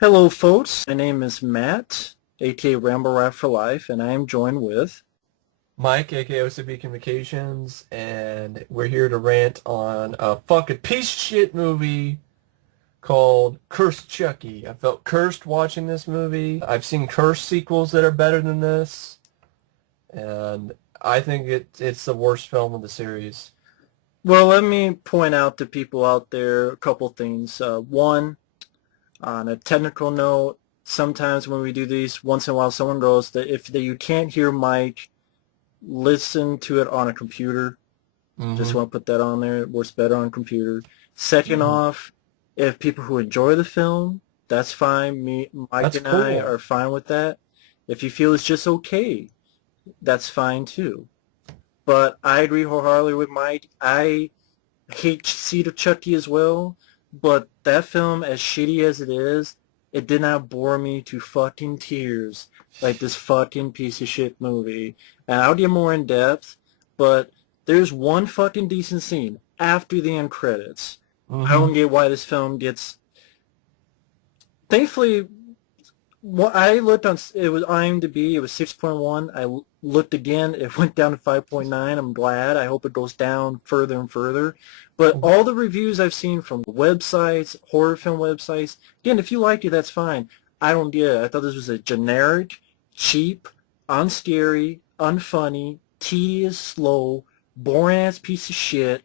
Hello, folks. My name is Matt, aka Ramboraph4life, and I am joined with. Mike, aka OCB Communications, and we're here to rant on a fucking piece of shit movie called Cursed Chucky. I felt cursed watching this movie. I've seen cursed sequels that are better than this, and I think it's the worst film of the series. Well, let me point out to people out there a couple things. One, on a technical note, sometimes when we do these, once in a while someone goes that if you can't hear Mike, listen to it on a computer. Just Mm-hmm. want to put that on there. It works better on a computer. Second off, if people who enjoy the film, that's fine. Me, Mike, That's and I cool. are fine with that. If you feel it's just okay, that's fine too. But I agree wholeheartedly with Mike. I hate Seed of Chucky as well, but that film, as shitty as it is, it did not bore me to fucking tears like this fucking piece of shit movie. And I'll get more in depth, but there's one fucking decent scene after the end credits. I Mm-hmm. don't get why this film gets. Thankfully, well, I looked on, it was IMDb, it was 6.1. I looked again, it went down to 5.9. I'm glad. I hope it goes down further and further. But all the reviews I've seen from websites, horror film websites, again, if you like it, that's fine. I don't get it. I thought this was a generic, cheap, unscary, unfunny, tedious, slow, boring-ass piece of shit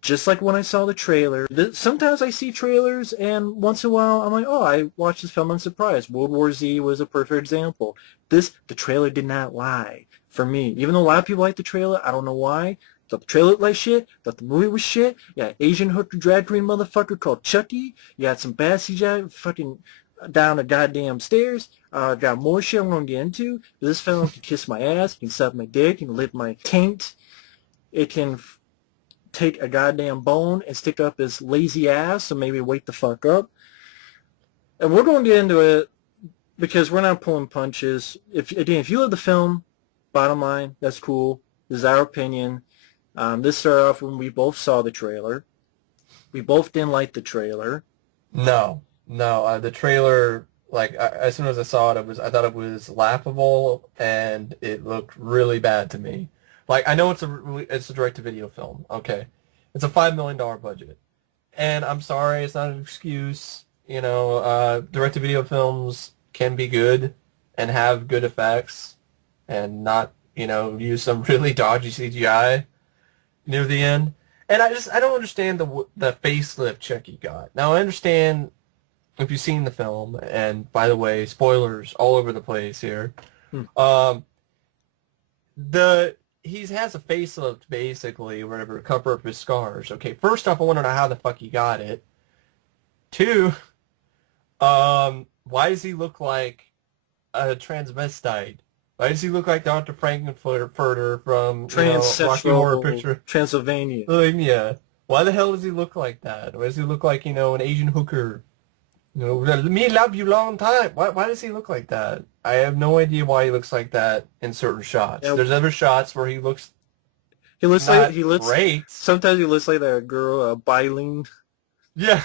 just like when I saw the trailer. Sometimes I see trailers, and once in a while I'm like, oh, I watched this film unsurprised. World War Z was a perfect example. The trailer did not lie for me. Even though a lot of people like the trailer, I don't know why. Thought the trailer looked like shit. Thought the movie was shit. You got Asian hooker drag queen motherfucker called Chucky. You got some bad CGI fucking down the goddamn stairs. Got more shit I'm gonna get into. This film can kiss my ass, can suck my dick, can lick my taint. It can take a goddamn bone and stick up his lazy ass, so maybe wake the fuck up. And we're going to get into it because we're not pulling punches. If you love the film, bottom line, that's cool. This is our opinion. This started off when we both saw the trailer. We both didn't like the trailer. No, no. The trailer, as soon as I saw it, I thought it was laughable, and it looked really bad to me. Like, I know it's a direct-to-video film. Okay, it's a $5 million budget, and I'm sorry, it's not an excuse. Direct-to-video films can be good and have good effects, and not use some really dodgy CGI near the end. And I don't understand the facelift Chucky got. Now I understand if you've seen the film, and by the way, spoilers all over the place here. Hmm. Um, the he has a facelift basically, or whatever, to cover up his scars. Okay, first off, I want to know how the fuck he got it. Two, why does he look like a transvestite? Why does he look like Dr. Frankenfurter from Rocky Horror Transsexual Picture Transylvania. Yeah. Why the hell does he look like that? Why does he look like, an Asian hooker? Me love you long time. Why does he look like that? I have no idea why he looks like that in certain shots. Yeah, There's other shots where he looks he looks like not he looks. great. Sometimes he looks like that girl, Bailing. Yeah.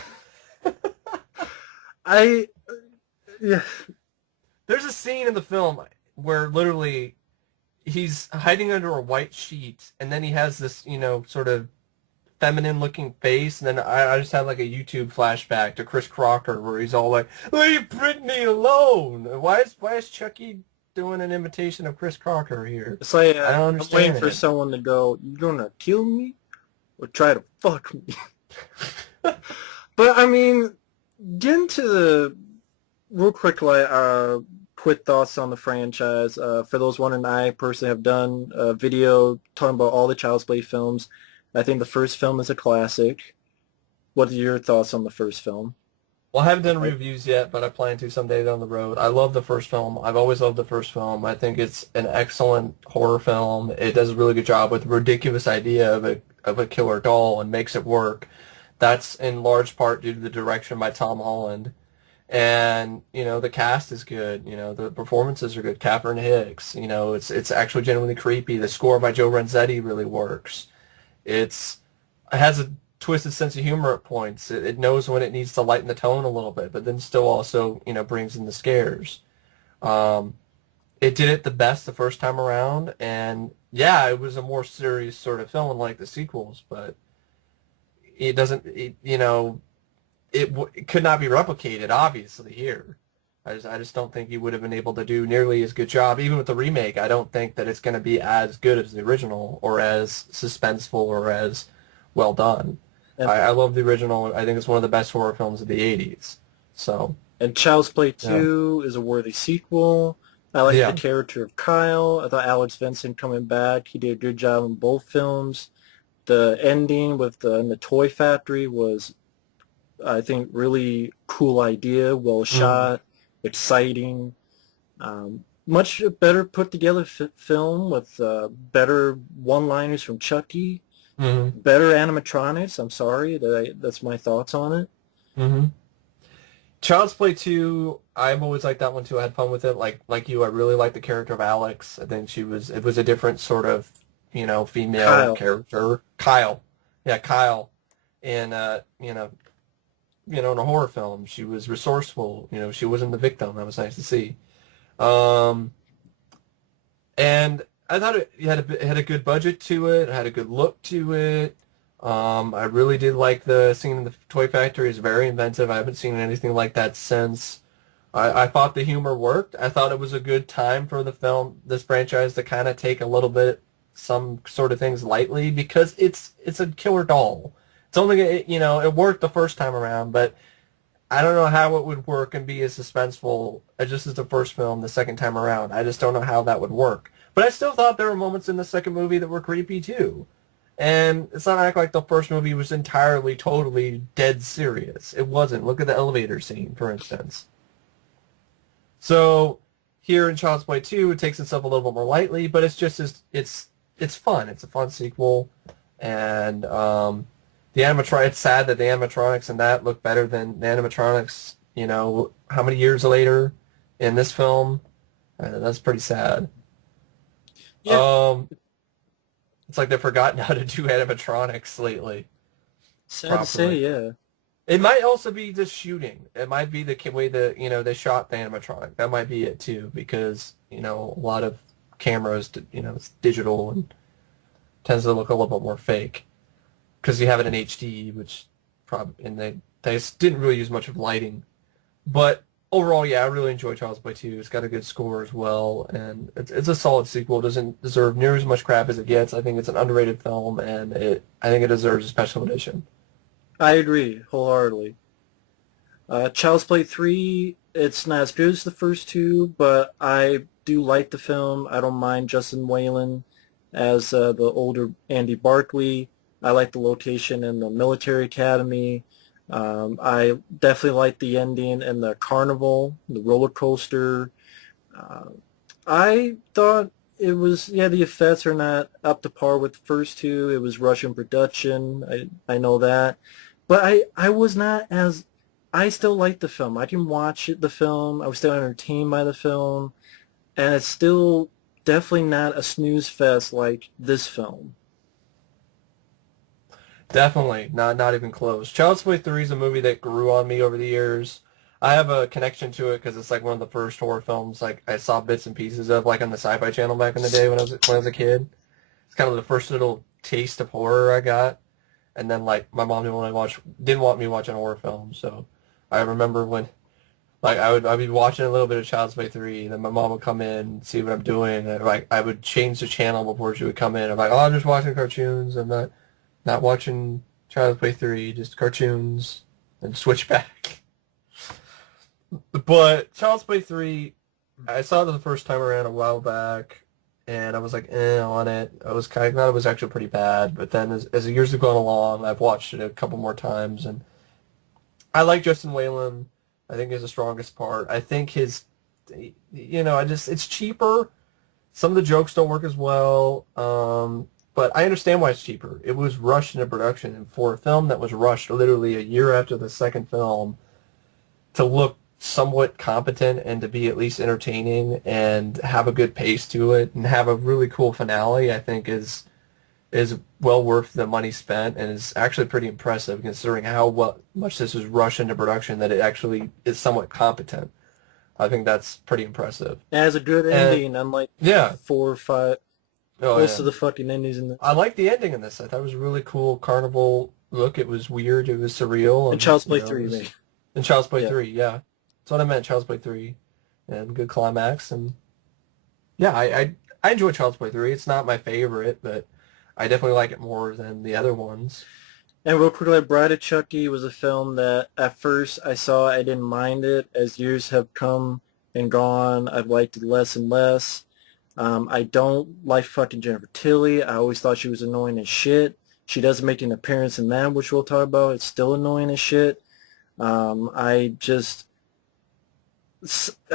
I yeah. There's a scene in the film where literally he's hiding under a white sheet, and then he has this, sort of feminine looking face, and then I just had like a YouTube flashback to Chris Crocker where he's all like, "Leave Britney alone." Why is Chucky doing an imitation of Chris Crocker here? It's like I don't I'm waiting understand for it. someone to go, "You gonna kill me or try to fuck me?" But I mean, getting to the real quick, like quick thoughts on the franchise. For those wondering, I personally have done a video talking about all the Child's Play films. I think the first film is a classic. What are your thoughts on the first film? Well, I haven't done Right. reviews yet, but I plan to someday down the road. I love the first film. I've always loved the first film. I think it's an excellent horror film. It does a really good job with the ridiculous idea of a killer doll and makes it work. That's in large part due to the direction by Tom Holland. And, the cast is good. The performances are good. Catherine Hicks, it's actually genuinely creepy. The score by Joe Renzetti really works. It has a twisted sense of humor at points. It knows when it needs to lighten the tone a little bit, but then still also, brings in the scares. Um, it did it the best the first time around, and yeah, it was a more serious sort of film like the sequels, but it doesn't, it could not be replicated, obviously, here. I just don't think he would have been able to do nearly as good job. Even with the remake, I don't think that it's going to be as good as the original or as suspenseful or as well done. And I love the original. I think it's one of the best horror films of the 80s. So, and Child's Play yeah. 2 is a worthy sequel. I like the Yeah. character of Kyle. I thought Alex Vincent coming back, he did a good job in both films. The ending with in the toy factory was, I think, really cool idea, well Mm-hmm. shot, exciting. Much better put together film with better one-liners from Chucky, Mm-hmm. better animatronics. I'm sorry, that's my thoughts on it. Mm-hmm. Child's Play 2, I've always liked that one too. I had fun with it. Like you, I really liked the character of Alex. I think it was a different sort of, female Kyle. character. Kyle. Yeah, Kyle. And, in a horror film, she was resourceful. She wasn't the victim. That was nice to see. Um, and I thought it had a good budget to it. It had a good look to it. I really did like the scene in the toy factory. It's very inventive. I haven't seen anything like that since. I thought the humor worked. I thought it was a good time for this franchise to kind of take a little bit some sort of things lightly because it's a killer doll. It's only it worked the first time around, but I don't know how it would work and be as suspenseful as just as the first film the second time around. I just don't know how that would work. But I still thought there were moments in the second movie that were creepy too. And it's not like the first movie was entirely, totally dead serious. It wasn't. Look at the elevator scene, for instance. So here in Child's Play 2, it takes itself a little bit more lightly, but it's fun. It's a fun sequel, and it's sad that the animatronics in that look better than the animatronics. How many years later in this film? That's pretty sad. Yeah, It's like they've forgotten how to do animatronics lately sad to say, properly. yeah. It might also be the shooting. It might be the way that they shot the animatronic. That might be it too, because a lot of cameras, it's digital and tends to look a little bit more fake because you have it in HD, which probably and they didn't really use much of lighting. But overall, yeah, I really enjoy Child's Play 2. It's got a good score as well, and it's a solid sequel. It doesn't deserve near as much crap as it gets. I think it's an underrated film, and I think it deserves a special edition. I agree wholeheartedly. Child's Play 3, it's not as good as the first two, but I do like the film. I don't mind Justin Whalen as the older Andy Barkley. I like the location in the military academy. I definitely like the ending and the carnival, the roller coaster. Uh, I thought it was, yeah, the effects are not up to par with the first two. It was Russian production. I know that. But I was not as, I still liked the film. I can watch the film. I was still entertained by the film. And it's still definitely not a snooze fest like this film. Definitely, not even close. Child's Play 3 is a movie that grew on me over the years. I have a connection to it because it's like one of the first horror films like I saw bits and pieces of like on the Sci-Fi Channel back in the day when I was a kid. It's kind of the first little taste of horror I got. And then like my mom didn't want me watching horror films, so I remember when like I'd be watching a little bit of Child's Play 3, and then my mom would come in, see what I'm doing, and like I would change the channel before she would come in. I'm like, oh, I'm just watching cartoons. I'm not watching Child's Play 3, just cartoons, and switch back. But Child's Play 3, I saw it the first time around a while back, and I was like, on it. I thought it was actually pretty bad, but then as the years have gone along, I've watched it a couple more times, and I like Justin Whalen. I think he's the strongest part. I think it's cheaper. Some of the jokes don't work as well, but I understand why it's cheaper. It was rushed into production, and for a film that was rushed literally a year after the second film to look somewhat competent and to be at least entertaining and have a good pace to it and have a really cool finale, I think is is well worth the money spent and is actually pretty impressive considering how much this was rushed into production that it actually is somewhat competent. I think that's pretty impressive. It has a good And ending, unlike yeah, 4 or 5. oh Most yeah. of the fucking endings in I this. liked the ending in this. I thought it was a really cool carnival look. It was weird. It was surreal, And and Child's Play 3, it was maybe. in Child's Play Yeah. 3. Yeah, that's what I meant. Child's Play 3, and good climax. And yeah, I enjoy Child's Play 3. It's not my favorite, but I definitely like it more than the other ones. And real quickly, Bride of Chucky was a film that at first I saw, I didn't mind it. As years have come and gone, I've liked it less and less. I don't like fucking Jennifer Tilly. I always thought she was annoying as shit. She does make an appearance in that, which we'll talk about. It's still annoying as shit. I just,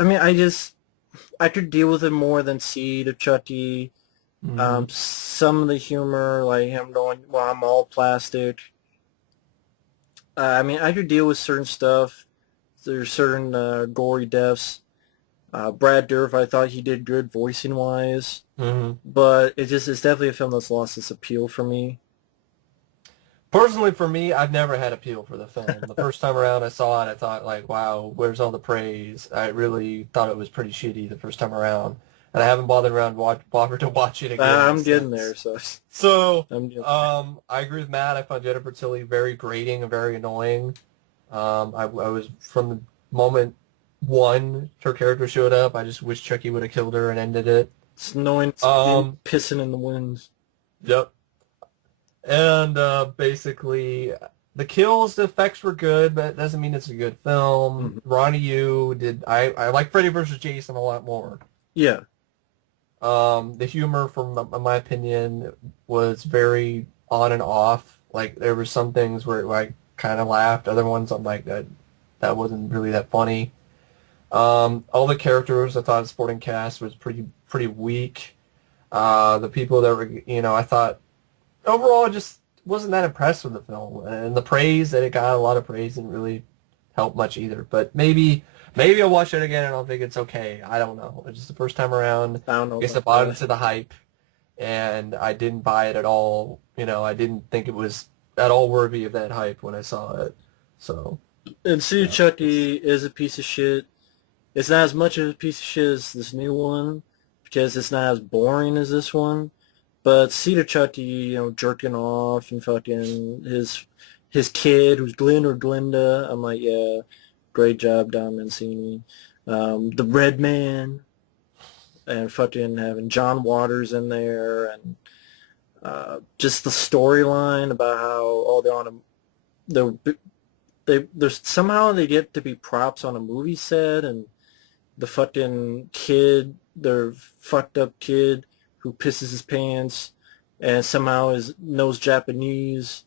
I just, I could deal with it more than Seed of Chucky. Mm-hmm. Some of the humor, like him going, well, I'm all plastic. I could deal with certain stuff. There's certain gory deaths. Brad Dourif, I thought he did good voicing wise, Mm-hmm. but it's definitely a film that's lost its appeal for me. Personally, for me, I've never had appeal for the film. The first time around I saw it, I thought, like, wow, where's all the praise? I really thought it was pretty shitty the first time around, and I haven't bothered to watch it again I'm getting there, since. so So, I'm getting, I agree with Matt. I found Jennifer Tilly very grating and very annoying. I was from the moment one her character showed up, I just wish Chucky would have killed her and ended it. it's annoying seeing Um, pissing in the winds. yep. And basically, the kills, the effects were good, but it doesn't mean it's a good film. Mhm. Ronnie Yu did. I like Freddy vs. Jason a lot more. Yeah, The humor, from my opinion, was very on and off. Like there were some things where I kind of laughed, other ones I'm like that wasn't really that funny. All the characters, I thought the supporting cast was pretty weak. The people that were, I thought overall I just wasn't that impressed with the film, and the praise that it got, a lot of praise, didn't really help much either. But maybe I'll watch it again and I'll think it's okay. I don't know. It's just the first time around. I don't know I guess I about bought that. into the hype, and I didn't buy it at all. I didn't think it was at all worthy of that hype when I saw it. So And Sue yeah, it's Chucky is a piece of shit. It's not as much of a piece of shit as this new one because it's not as boring as this one. But Cedar Chucky, jerking off and fucking his kid who's Glenn or Glinda. I'm like, yeah, great job, Don Mancini. The Red Man and fucking having John Waters in there and just the storyline about how they're on there's somehow they get to be props on a movie set and the fucking kid, their fucked up kid who pisses his pants and somehow knows Japanese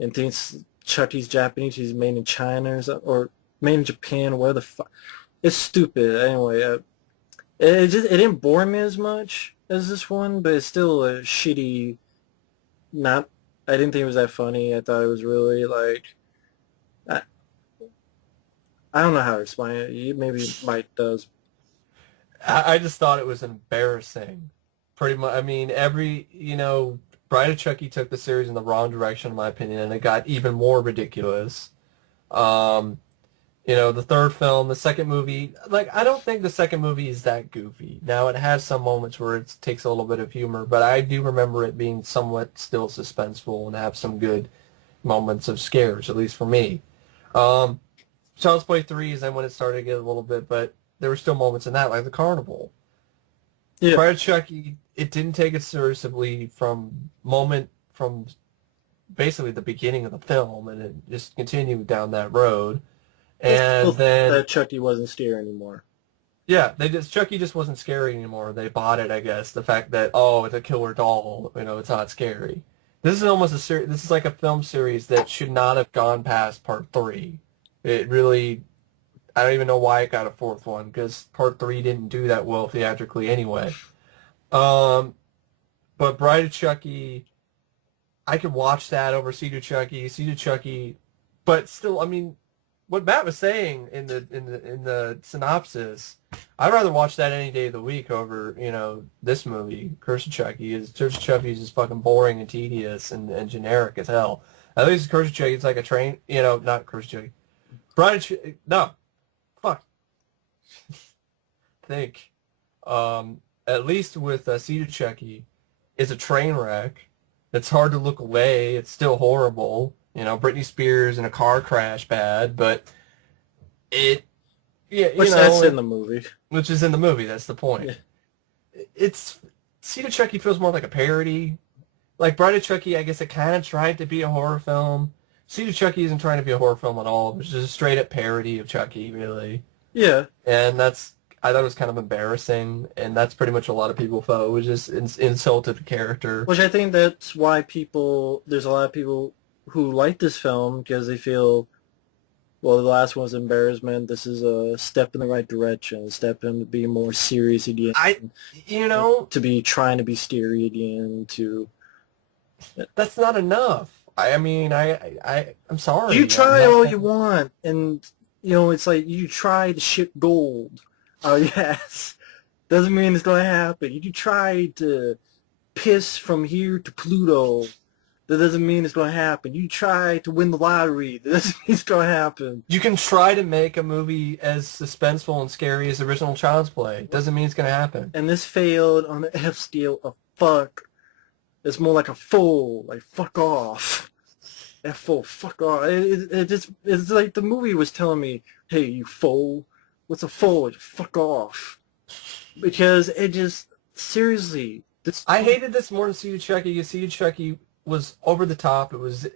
and thinks Chucky's Japanese. He's made in China or made in Japan. Where the fuck? It's stupid. Anyway, it didn't bore me as much as this one, but it's still a shitty. Not. I didn't think it was that funny. I thought it was really like. I don't know how to explain it. Maybe Mike does. I just thought it was embarrassing. Pretty much. I mean, Bride of Chucky took the series in the wrong direction, in my opinion, and it got even more ridiculous. Um, the third film, the second movie, like, I don't think the second movie is that goofy. Now, it has some moments where it takes a little bit of humor, but I do remember it being somewhat still suspenseful and have some good moments of scares, at least for me. Um, Child's Play 3 is then when it started to get a little bit, but there were still moments in that, like the carnival. Yeah. Bride of Chucky, it didn't take it seriously from basically the beginning of the film, and it just continued down that road. I still And think then, that Chucky wasn't scary anymore. yeah, Chucky just wasn't scary anymore. They bought it, I guess. The fact that, oh, it's a killer doll, it's not scary. This is almost this is like a film series that should not have gone past part 3. It really, I don't even know why it got a fourth one, because part 3 didn't do that well theatrically anyway. Um, but Bride of Chucky, I could watch that over Seed of Chucky, but still, I mean, what Matt was saying in the synopsis I'd rather watch that any day of the week over, this movie, Curse of Chucky. Curse of Chucky is just fucking boring and tedious and generic as hell. At least Curse of Chucky, it's like a train, not Curse of Chucky. No, fuck. Think. At least with Seed of Chucky, it's a train wreck. It's hard to look away. It's still horrible. Britney Spears in a car crash, bad, but it, yeah, Which that's in the movie. Which is in the movie. That's the point. It's Seed of Chucky feels more like a parody. Like Bride of Chucky, I guess it kind of tried to be a horror film. Seed of Chucky isn't trying to be a horror film at all. It's just a straight up parody of Chucky, really. Yeah. And I thought it was kind of embarrassing, and that's pretty much what a lot of people felt. It was just insulted the character. Which I think that's why there's a lot of people who like this film because they feel, well, the last one's embarrassment. This is a step in the right direction, a step in being more serious again. To be trying to be scary again. That's not enough. I'm sorry. You try all you want, and it's like you try to ship gold. Oh yes, doesn't mean it's gonna happen. You try to piss from here to Pluto. That doesn't mean it's gonna happen. You try to win the lottery. That doesn't mean it's gonna happen. You can try to make a movie as suspenseful and scary as the original Child's Play. Doesn't mean it's gonna happen. And this failed on the F scale of fuck. It's more like a full, like fuck off. That full, fuck off. It's like the movie was telling me, hey, you fool. What's a fool? Fuck off. Because it just, seriously. I hated this more than Seed of Chucky. Seed of Chucky was over the top. It was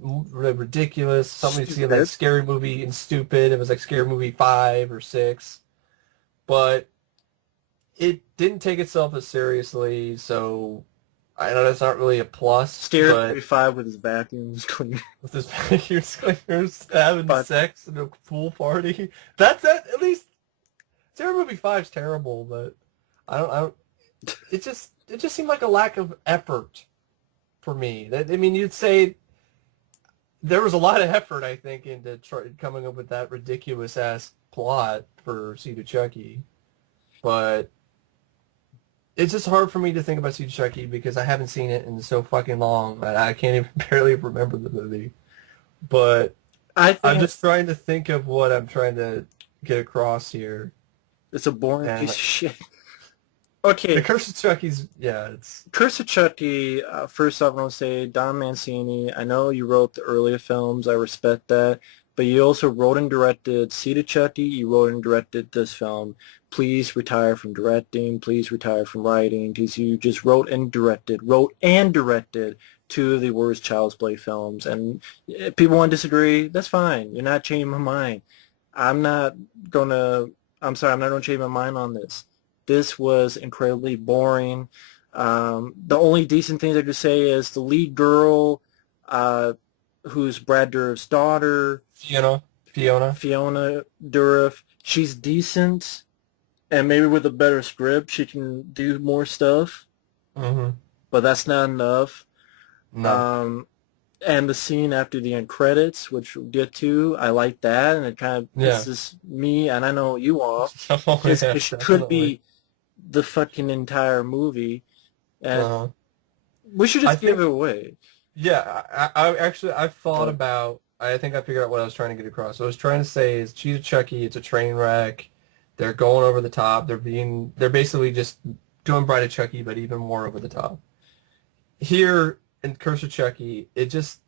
ridiculous. Somebody see like Scary Movie and stupid. It was like Scary Movie 5 or 6. But it did't take itself as seriously, so I know that's not really a plus. Scary Movie 5 with his vacuums cleaner. With his vacuums cleaners having sex in a pool party. That's at least Scary Movie 5's terrible, but I don't it just seemed like a lack of effort for me. You'd say there was a lot of effort, I think, into coming up with that ridiculous ass plot for Seed of Chucky. But it's just hard for me to think about Seed of Chucky because I haven't seen it in so fucking long that I can't even barely remember the movie. But I'm just trying to think of what I'm trying to get across here. It's a boring piece of shit. Okay. The Curse of Chucky's, it's... Curse of Chucky, first off, I want to say, Don Mancini, I know you wrote the earlier films, I respect that, but you also wrote and directed Seed of Chucky, you wrote and directed this film. Please retire from directing, please retire from writing, because you just wrote and directed two of the worst Child's Play films, and if people want to disagree, that's fine, you're not changing my mind. I'm not going to change my mind on this. This was incredibly boring. The only decent thing I could say is the lead girl, who's Brad Dourif's daughter. Fiona Dourif. She's decent, and maybe with a better script, she can do more stuff. Mm-hmm. But that's not enough. No. And the scene after the end credits, which we'll get to, I like that, and it kind of pisses me, and I know you off. It could be the fucking entire movie, and we should just give it away. Yeah, I thought about. I think I figured out what I was trying to get across. What I was trying to say is, Seed of Chucky, it's a train wreck. They're going over the top. They're basically just doing Bride of Chucky, but even more over the top. Here in Curse of Chucky, I just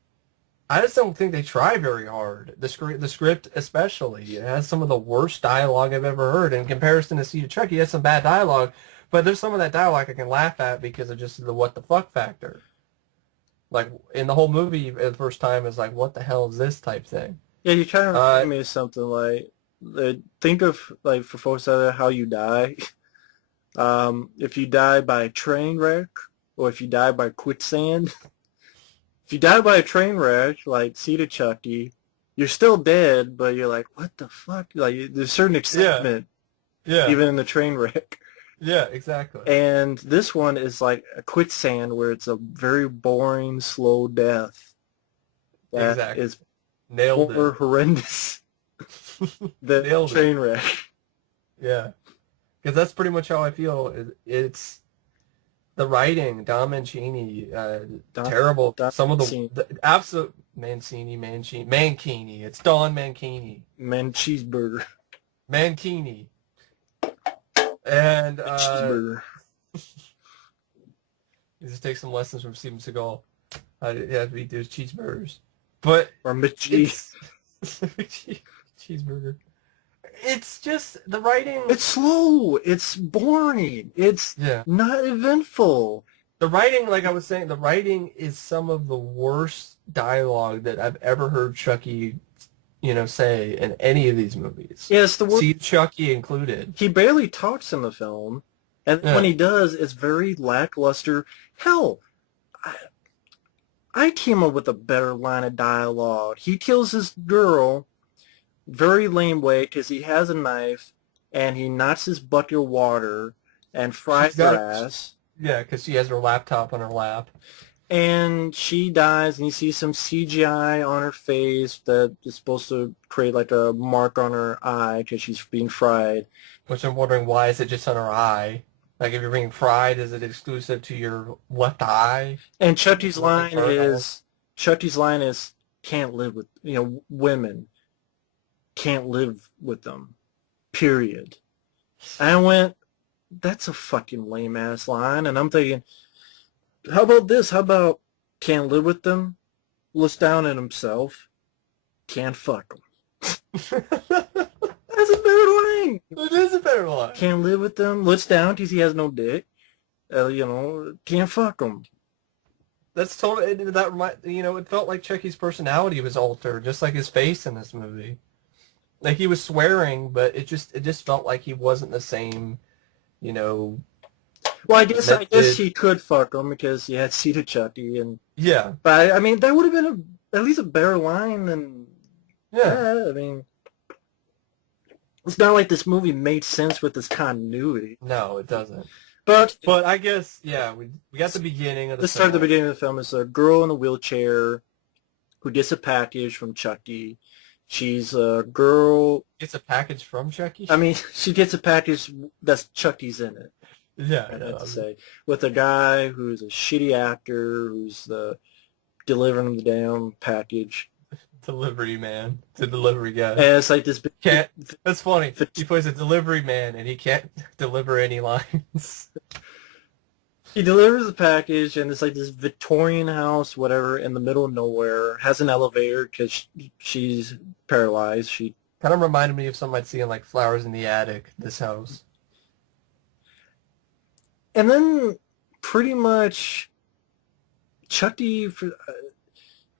don't think they try very hard. The script especially, it has some of the worst dialogue I've ever heard. In comparison to Seed of Chucky, it has some bad dialogue, but there's some of that dialogue I can laugh at because of just the what the fuck factor. Like, in the whole movie, the first time, is like, what the hell is this type thing? Yeah, you're trying to remind me of something like, think of, like, for folks out there, how you die. If you die by a train wreck, or if you die by quicksand. If you die by a train wreck, like Seed of Chucky, you're still dead, but you're like, what the fuck? Like, there's certain excitement, even in the train wreck. Yeah, exactly. And this one is like a quicksand where it's a very boring, slow death. That is nailed it. Horrendous. The train wreck. Yeah. because that's pretty much how I feel. It's the writing, Don Mancini, terrible. Don Some of Mancini. the absolute Mancini. It's Don Mancini. Man, cheeseburger. Mancini. And Cheeseburger. you just take some lessons from Steven Seagal. You have to eat those cheeseburgers. But Or McCheese. cheeseburger. It's just the writing. It's slow. It's boring. It's not eventful. The writing, like I was saying, the writing is some of the worst dialogue that I've ever heard Chucky, say in any of these movies. Yeah, it's the worst. See, Chucky included. He barely talks in the film, and when he does, it's very lackluster. Hell, I came up with a better line of dialogue. He kills this girl very lame way because he has a knife, and he knocks his bucket of water and fries her ass. Yeah, because she has her laptop on her lap. And she dies, and you see some CGI on her face that is supposed to create like a mark on her eye because she's being fried. Which I'm wondering, why is it just on her eye? Like, if you're being fried, is it exclusive to your left eye? And Chucky's line is, can't live with, women. Can't live with them. Period. And I went, that's a fucking lame-ass line. And I'm thinking, how about this? How about can't live with them? Looks down at himself. Can't fuck them. That's a better line. It is a better line. Can't live with them. Looks down because he has no dick. Can't fuck him. That's totally, it felt like Chucky's personality was altered, just like his face in this movie. Like, he was swearing, but it just felt like he wasn't the same, Well, I guess he could fuck him because he had Seed of Chucky, and But I mean, that would have been at least a better line than that. I mean, it's not like this movie made sense with this continuity. No, it doesn't. But I guess we got the beginning of the. Let's start at the beginning of the film. It's a girl in a wheelchair who gets a package from Chucky. She's a girl. Gets a package from Chucky? I mean, she gets a package that's Chucky's in it. Yeah, I have to say, with a guy who's a shitty actor who's delivering the damn package. Delivery man. The delivery guy. And it's like this. That's funny. He plays a delivery man and he can't deliver any lines. He delivers the package, and it's like this Victorian house, whatever, in the middle of nowhere. Has an elevator because she's paralyzed. She kind of reminded me of something I'd see in like Flowers in the Attic. This house. And then, pretty much, Chucky.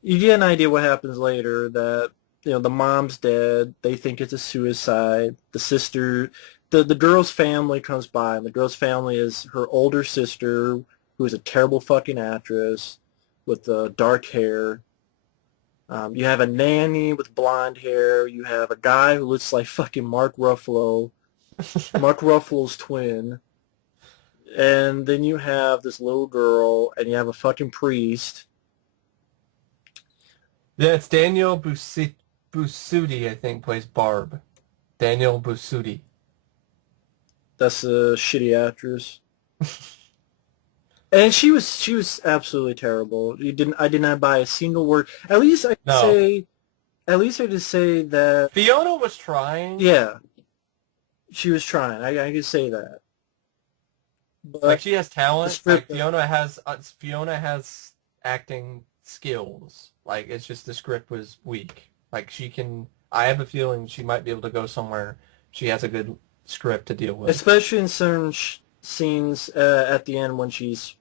You get an idea what happens later. That the mom's dead. They think it's a suicide. The sister. The girl's family comes by, and the girl's family is her older sister, who is a terrible fucking actress with dark hair. You have a nanny with blonde hair. You have a guy who looks like fucking Mark Ruffalo, Mark Ruffalo's twin. And then you have this little girl, and you have a fucking priest. Yeah, it's Daniel Busuti, I think, plays Barb. Daniel Busuti. That's a shitty actress. And she was absolutely terrible. I did not buy a single word. At least I could say that Fiona was trying. Yeah. She was trying. I could say that. But like, she has talent. Like, Fiona has acting skills. Like, it's just the script was weak. Like, I have a feeling she might be able to go somewhere. She has a good script to deal with. Especially in certain scenes at the end when she's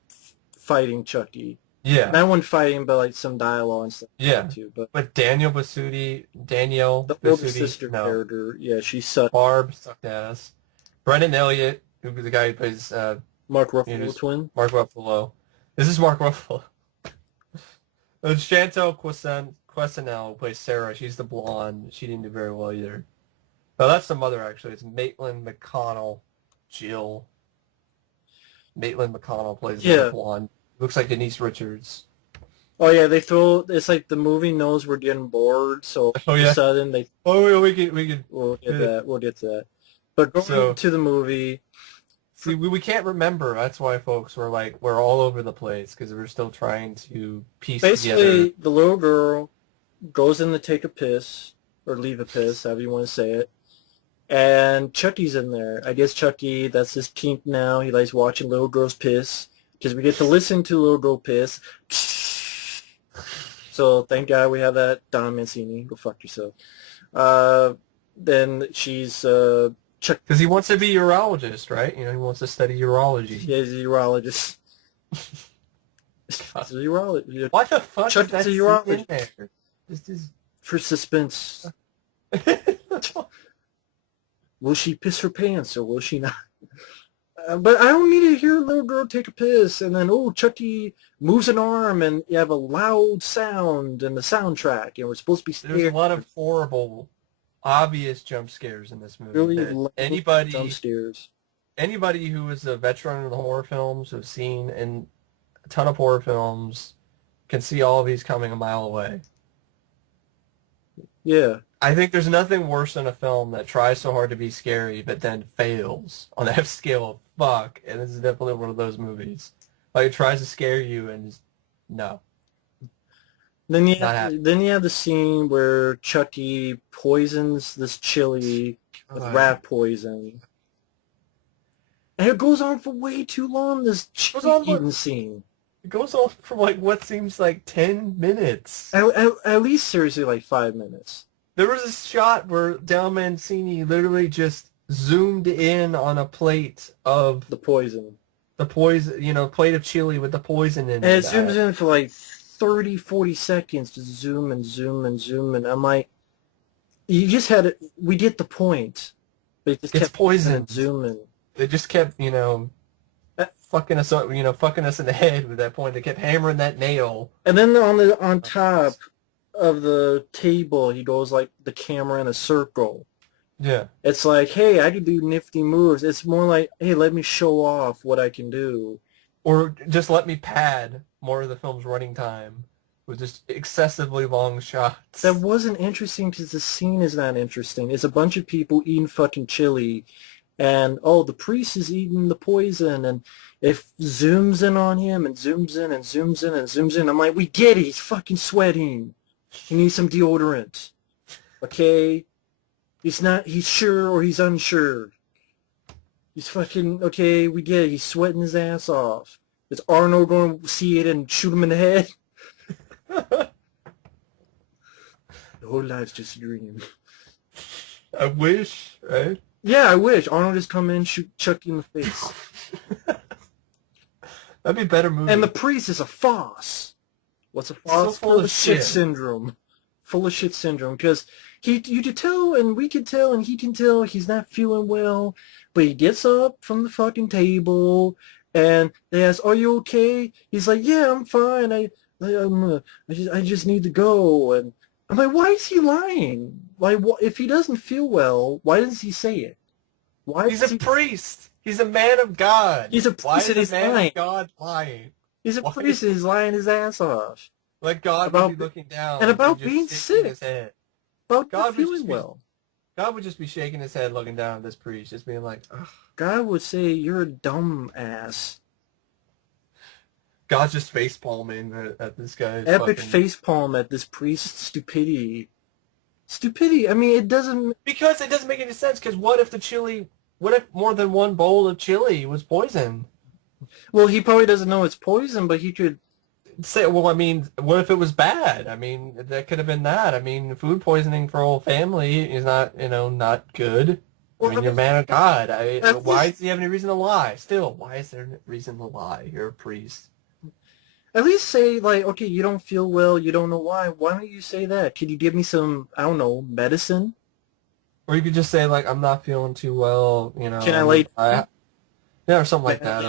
fighting Chucky. Yeah. Not one fighting, but like some dialogue and stuff. Yeah. Too, but Daniel Busuti, the older sister character, yeah, she sucked. Barb sucked ass. Brendan Elliott, who's the guy who plays Mark Ruffalo twin. Mark Ruffalo. This is Mark Ruffalo. Chantal Quesanel, who plays Sarah. She's the blonde. She didn't do very well either. Oh, that's the mother, actually. It's Maitland McConnell. Jill. Maitland McConnell plays the blonde. Looks like Denise Richards. Oh, yeah, it's like the movie knows we're getting bored, so all of a sudden they... Oh, yeah, we can... We'll get to that. But going So, to the movie, see, we can't remember. That's why, folks, we're all over the place because we're still trying to piece together. basically the little girl goes in to take a piss or leave a piss, however you want to say it. And Chucky's in there. I guess Chucky, that's his kink now. He likes watching little girls piss because we get to listen to little girl piss. So thank God we have that. Don Mancini, go fuck yourself. Then she's Chuck. Because he wants to be a urologist, right? He wants to study urology. Yeah, he's a urologist. He's a urologist. Why the fuck Chuck is that is a scene urologist. in there? This is... For suspense. Will she piss her pants or will she not? But I don't need to hear a little girl take a piss and then, oh, Chucky moves an arm and you have a loud sound and the soundtrack and we're supposed to be scared. There's a lot of horrible, obvious jump scares in this movie. Really Anybody, jump scares. Anybody who is a veteran of the horror films, who's seen in a ton of horror films, can see all of these coming a mile away. Yeah. I think there's nothing worse than a film that tries so hard to be scary but then fails on that scale of fuck, and this is definitely one of those movies. Like, it tries to scare you and just, no. Then you have the scene where Chucky poisons this chili with rat poison. And it goes on for way too long, this chili eating scene. It goes on for like what seems like 10 minutes. At least seriously like 5 minutes. There was a shot where Del Mancini literally just zoomed in on a plate of the poison. Plate of chili with the poison in it. And it zooms in for like 30, 40 seconds to zoom and zoom and zoom. And I'm like, you just had it. We get the point. But it just kept poison. Zooming. They just kept, fucking us up, fucking us in the head with that point. They kept hammering that nail. And then on top of the table, he goes like the camera in a circle. Yeah. It's like, hey, I can do nifty moves. It's more like, hey, let me show off what I can do. Or just let me pad more of the film's running time with just excessively long shots. That wasn't interesting because the scene is not interesting. It's a bunch of people eating fucking chili. And, oh, the priest is eating the poison. And it zooms in on him and zooms in and zooms in and zooms in. I'm like, we get it. He's fucking sweating. He needs some deodorant. Okay? He's sure or he's unsure. He's fucking, okay, we get it. He's sweating his ass off. Is Arnold going to see it and shoot him in the head? The whole life's just a dream. I wish, right? Yeah, I wish. Arnold just come in and shoot Chucky in the face. That'd be a better movie. And the priest is a foss. What's a foss? So full of shit syndrome. Full of shit syndrome. Because you could tell, and we could tell, and he can tell he's not feeling well. But he gets up from the fucking table, and they ask, "Are you okay?" He's like, "Yeah, I'm fine. I just need to go." And I'm like, why is he lying? Like, if he doesn't feel well, why doesn't he say it? Why? He's a priest. He's a man of God. He's a priest and he's lying. Of God lying? He's a priest and he's lying his ass off. Like God would be looking down and about and being sick. His head. About God feeling well. God would just be shaking his head, looking down at this priest, just being like, ugh. God would say, "You're a dumb ass." God's just face palming at this guy. Epic face palm at this priest's stupidity. Stupidity. I mean, it doesn't... Because it doesn't make any sense, because what if more than one bowl of chili was poison? Well, he probably doesn't know it's poison, but he could... say, well, I mean, what if it was bad? I mean, that could have been that. I mean, food poisoning for a whole family is not, not good. Well, I mean, you're a man of God. Why does he have any reason to lie? Still, why is there a reason to lie? You're a priest. At least say, like, okay, you don't feel well, you don't know why. Why don't you say that? Could you give me some, I don't know, medicine? Or you could just say, like, I'm not feeling too well, Can I lay down? Yeah, or something like that.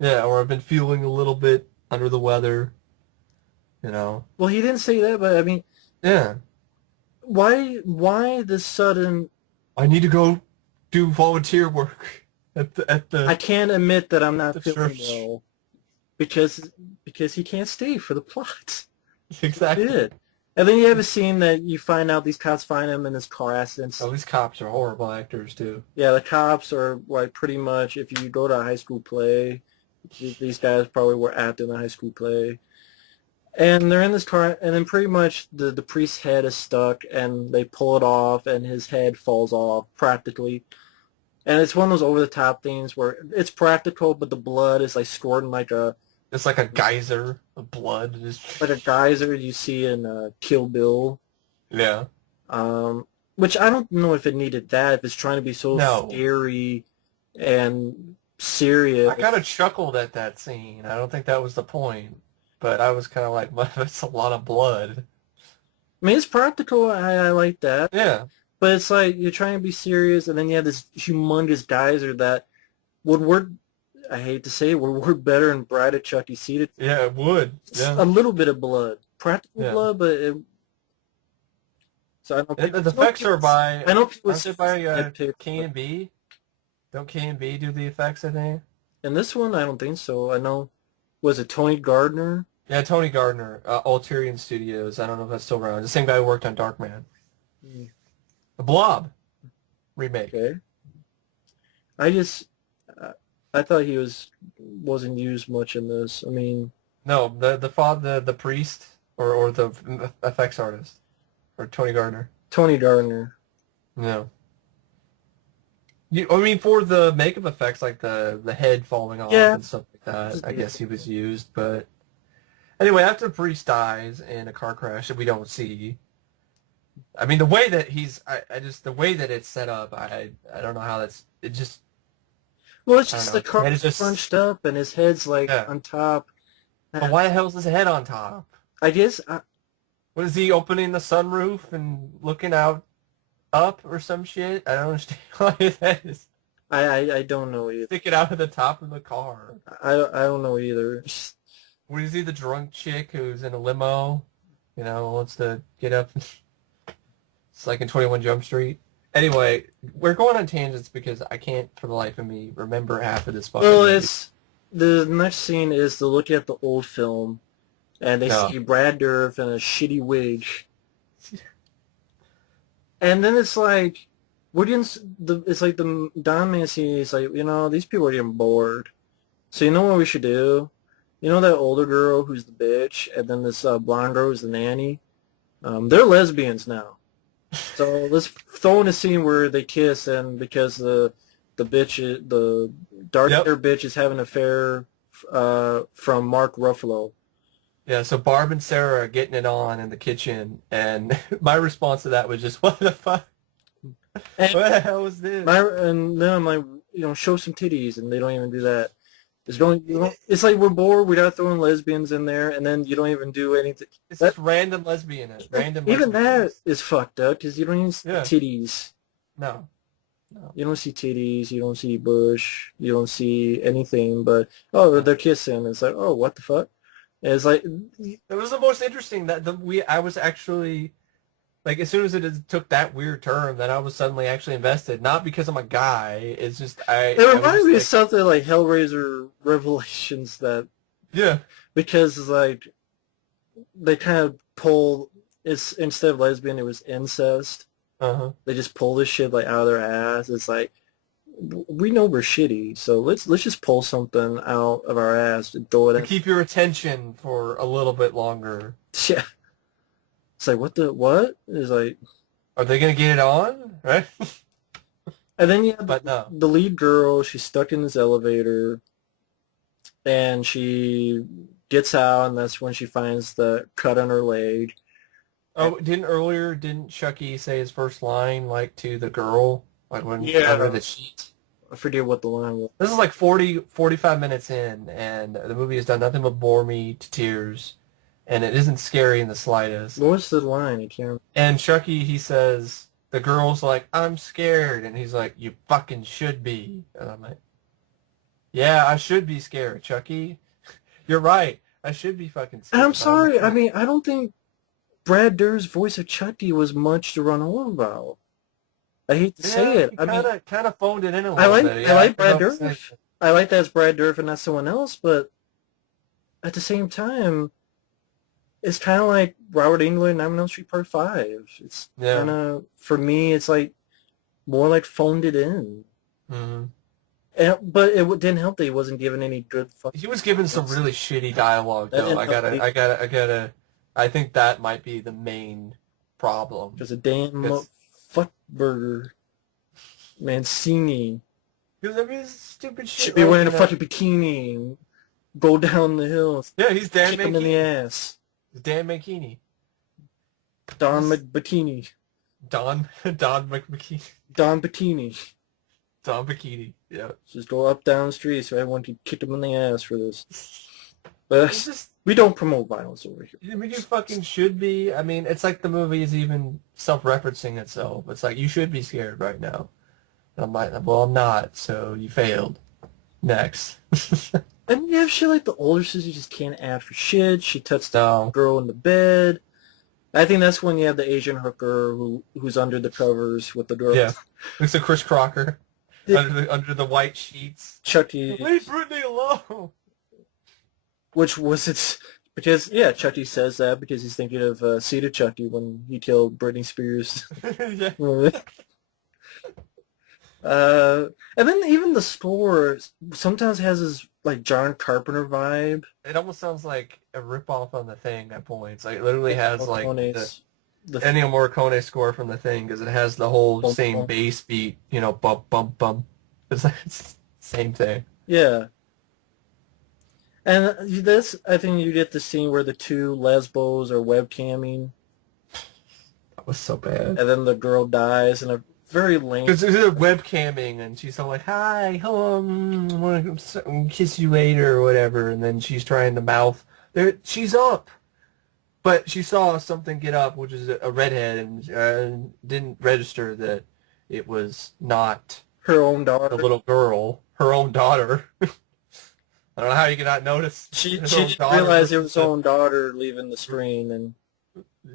Or I've been feeling a little bit under the weather, Well, he didn't say that, but, I mean... Yeah. Why this sudden... I need to go do volunteer work at the I can't admit that I'm not feeling church. well. Because he can't stay for the plot. Exactly. And then you have a scene that you find out these cops find him in his car accidents. Oh, these cops are horrible actors too. Yeah, the cops are like pretty much, if you go to a high school play, these guys probably were acting in a high school play. And they're in this car, and then pretty much the priest's head is stuck, and they pull it off, and his head falls off practically. And it's one of those over-the-top things where it's practical, but the blood is like squirting It's like a geyser of blood. like a geyser you see in Kill Bill. Yeah. Which I don't know if it needed that, if it's trying to be so No. scary and serious. I kind of chuckled at that scene. I don't think that was the point, but I was kind of like, well, that's a lot of blood. I mean, it's practical. I like that. Yeah. But it's like you're trying to be serious, and then you have this humongous geyser that would work. I hate to say it, would work better in Bride of Chucky seated. Yeah, it would. Yeah. A little bit of blood, practical blood, but it. So I don't. The effects are by. I know people Aren't they by K&B? Don't K&B do the effects? I think. In this one, I don't think so. I know. Was it Tony Gardner? Yeah, Tony Gardner, Alterian Studios. I don't know if that's still around. The same guy who worked on Darkman. The Blob remake. Okay. I thought he wasn't used much in this. I mean, No, the priest or the effects artist or Tony Gardner. Tony Gardner. No. I mean, for the makeup effects, like the head falling off and stuff like that, I guess he was used. But anyway, after the priest dies in a car crash that we don't see, I mean, the way that the way that it's set up, I don't know how it just. Well, it's just the car is crunched up and his head's like on top. But why the hell is his head on top? I guess. What is he opening the sunroof and looking out up or some shit? I don't understand why his head is. I don't know either. Sticking out of the top of the car. I don't know either. What is he, the drunk chick who's in a limo? You know, wants to get up. It's like in 21 Jump Street. Anyway, we're going on tangents because I can't, for the life of me, remember half of this fucking movie. The next scene is to look at the old film, and they see Brad Dourif in a shitty wig. And then it's like, it's like the Don Mancini is like, these people are getting bored. So you know what we should do? You know that older girl who's the bitch, and then this blonde girl who's the nanny? They're lesbians now. So let's throw in a scene where they kiss, and because the dark-haired bitch is having an affair from Mark Ruffalo. Yeah, so Barb and Sarah are getting it on in the kitchen, and my response to that was just, what the fuck? What the hell was this? And then I'm like, show some titties, and they don't even do that. It's like we're bored. We gotta throw in lesbians in there, and then you don't even do anything. It's just random lesbian. Even that is fucked up because you don't even see titties. No. You don't see titties. You don't see bush. You don't see anything. But they're kissing. It's like, oh, what the fuck? And it's like it was the most interesting I was actually. Like, as soon as it took that weird turn, then I was suddenly actually invested. Not because I'm a guy. It's just, It reminded me of something like Hellraiser Revelations that... Yeah. Because, like, they kind of pull... Instead of lesbian, it was incest. Uh-huh. They just pull this shit, like, out of their ass. It's like, we know we're shitty, so let's just pull something out of our ass and throw it to keep your attention for a little bit longer. Yeah. It's like, what? It's like... Are they going to get it on? Right? And then you have the lead girl, she's stuck in this elevator, and she gets out, and that's when she finds the cut on her leg. Oh, didn't Chucky say his first line, like, to the girl? Like, when under the sheet? I forget what the line was. This is like 45 minutes in, and the movie has done nothing but bore me to tears. And it isn't scary in the slightest. What's the line? I can't remember. And Chucky, he says, the girl's like, I'm scared. And he's like, you fucking should be. And I'm like, yeah, I should be scared, Chucky. You're right. I should be fucking scared. And I'm sorry. I mean, I don't think Brad Dourif's voice of Chucky was much to run on about. I hate to say it. I mean, kind of phoned it in a little bit. I like Brad Dourif. I like that it's Brad Dourif and not someone else, but at the same time... it's kind of like Robert Englund, Nightmare on Elm Street Part 5. It's Yeah. kind of, for me, it's like more like phoned it in. Hmm. But didn't help that he wasn't given any good He was fucking given some lines. really shitty dialogue, That though. didn't help I think that might be the main problem. because a damn It's fuck burger Mancini because I mean, it's stupid should shit, be like, wearing a fucking bikini and go down the hill, Yeah, he's Dan kick him in the Mankini. ass. Dan Mankini. Don Just McBikini. Don McBikini. Don Bikini. Don Bikini. Yeah. Just go up down the street so everyone can kick him in the ass for this. It's But just we don't promote violence over here. I mean, you fucking should be. I mean, it's like the movie is even self-referencing itself. It's like you should be scared right now. And I'm like, well, I'm not. So you failed. Next. And you have shit like the older sister just can't act for shit. She touched the No. girl in the bed. I think that's when you have the Asian hooker who's under the covers with the girl. Yeah. It's a Chris Crocker under the white sheets. Chucky. Leave Brittany alone. Which was its because yeah, Chucky says that because he's thinking of Cedar Chucky when he killed Britney Spears. Yeah. And then even the score sometimes has this like John Carpenter vibe. It almost sounds like a ripoff on The Thing at points. Like, it literally has like the Ennio Morricone score from The Thing because it has the whole same bass beat, bump, bump, bump. It's like it's the same thing. Yeah. And this, I think you get the scene where the two lesbos are webcamming. That was so bad. And then the girl dies in a very lame... Because they're webcamming, and she's all like, hi, hello, I want to kiss you later, or whatever, and then she's trying to mouth. She's up. But she saw something get up, which is a redhead, and didn't register that it was not her own daughter. The little girl. Her own daughter. I don't know how you could not notice. She didn't realize it was her own daughter leaving the screen, and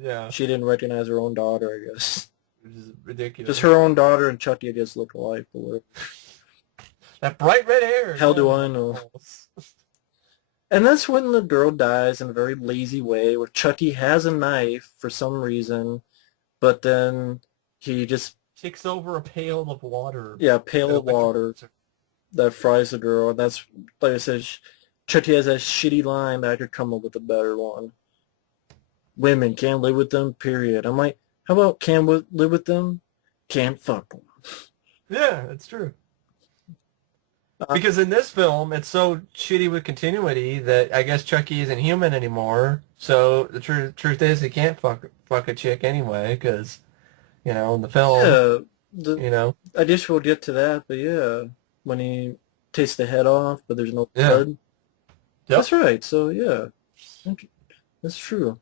yeah, she didn't recognize her own daughter, I guess. Which is ridiculous. Just her own daughter and Chucky, I guess, look alike. But whatever. That bright red hair. Hell do I know. And that's when the girl dies in a very lazy way, where Chucky has a knife for some reason, but then he just... kicks over a pail of water. Yeah, a pail of water that fries the girl. And that's, like I said, Chucky has that shitty line that I could come up with a better one. Women can't live with them, period. I'm like, how about can't live with them? Can't fuck them. Yeah, that's true. Because in this film, it's so shitty with continuity that I guess Chucky isn't human anymore. So the truth is he can't fuck a chick anyway, because, in the film, I guess we'll get to that, but yeah, when he takes the head off, but there's no blood. Yep. That's right, so yeah, that's true.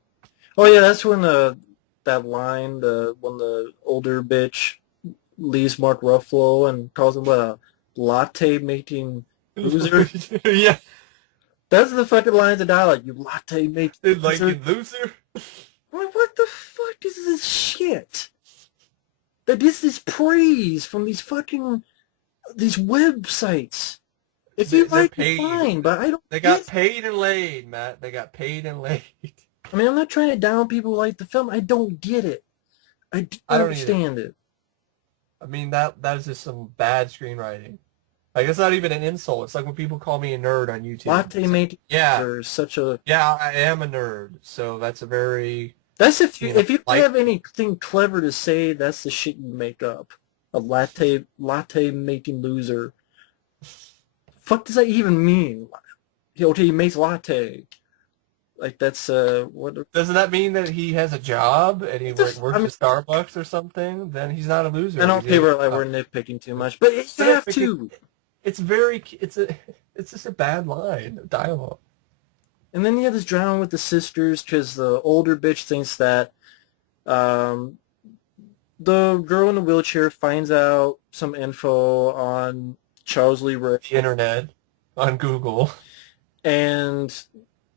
Oh yeah, that's when that line, when the older bitch leaves Mark Ruffalo and calls him a latte-making loser. Yeah. That's the fucking lines of dialogue. You latte-making loser. Like, what the fuck is this shit? That this is praise from these websites. If you like it, fine, but I don't... They got paid and laid, Matt. They got paid and laid. I mean, I'm not trying to down people who like the film. I don't get it. I don't understand it. I mean, that is just some bad screenwriting. Like, it's not even an insult. It's like when people call me a nerd on YouTube. Latte making such a... Yeah, I am a nerd, so that's a very... That's if you have anything clever to say, that's the shit you make up. A latte making loser. Fuck does that even mean? Okay, he makes latte. Like, that's what? Doesn't that mean that he has a job and he works at Starbucks or something? Then he's not a loser. I don't think we're nitpicking too much, but you have to. It's just a bad line of dialogue. And then you have this drama with the sisters because the older bitch thinks that the girl in the wheelchair finds out some info on Charles Lee Ray. The internet, on Google. And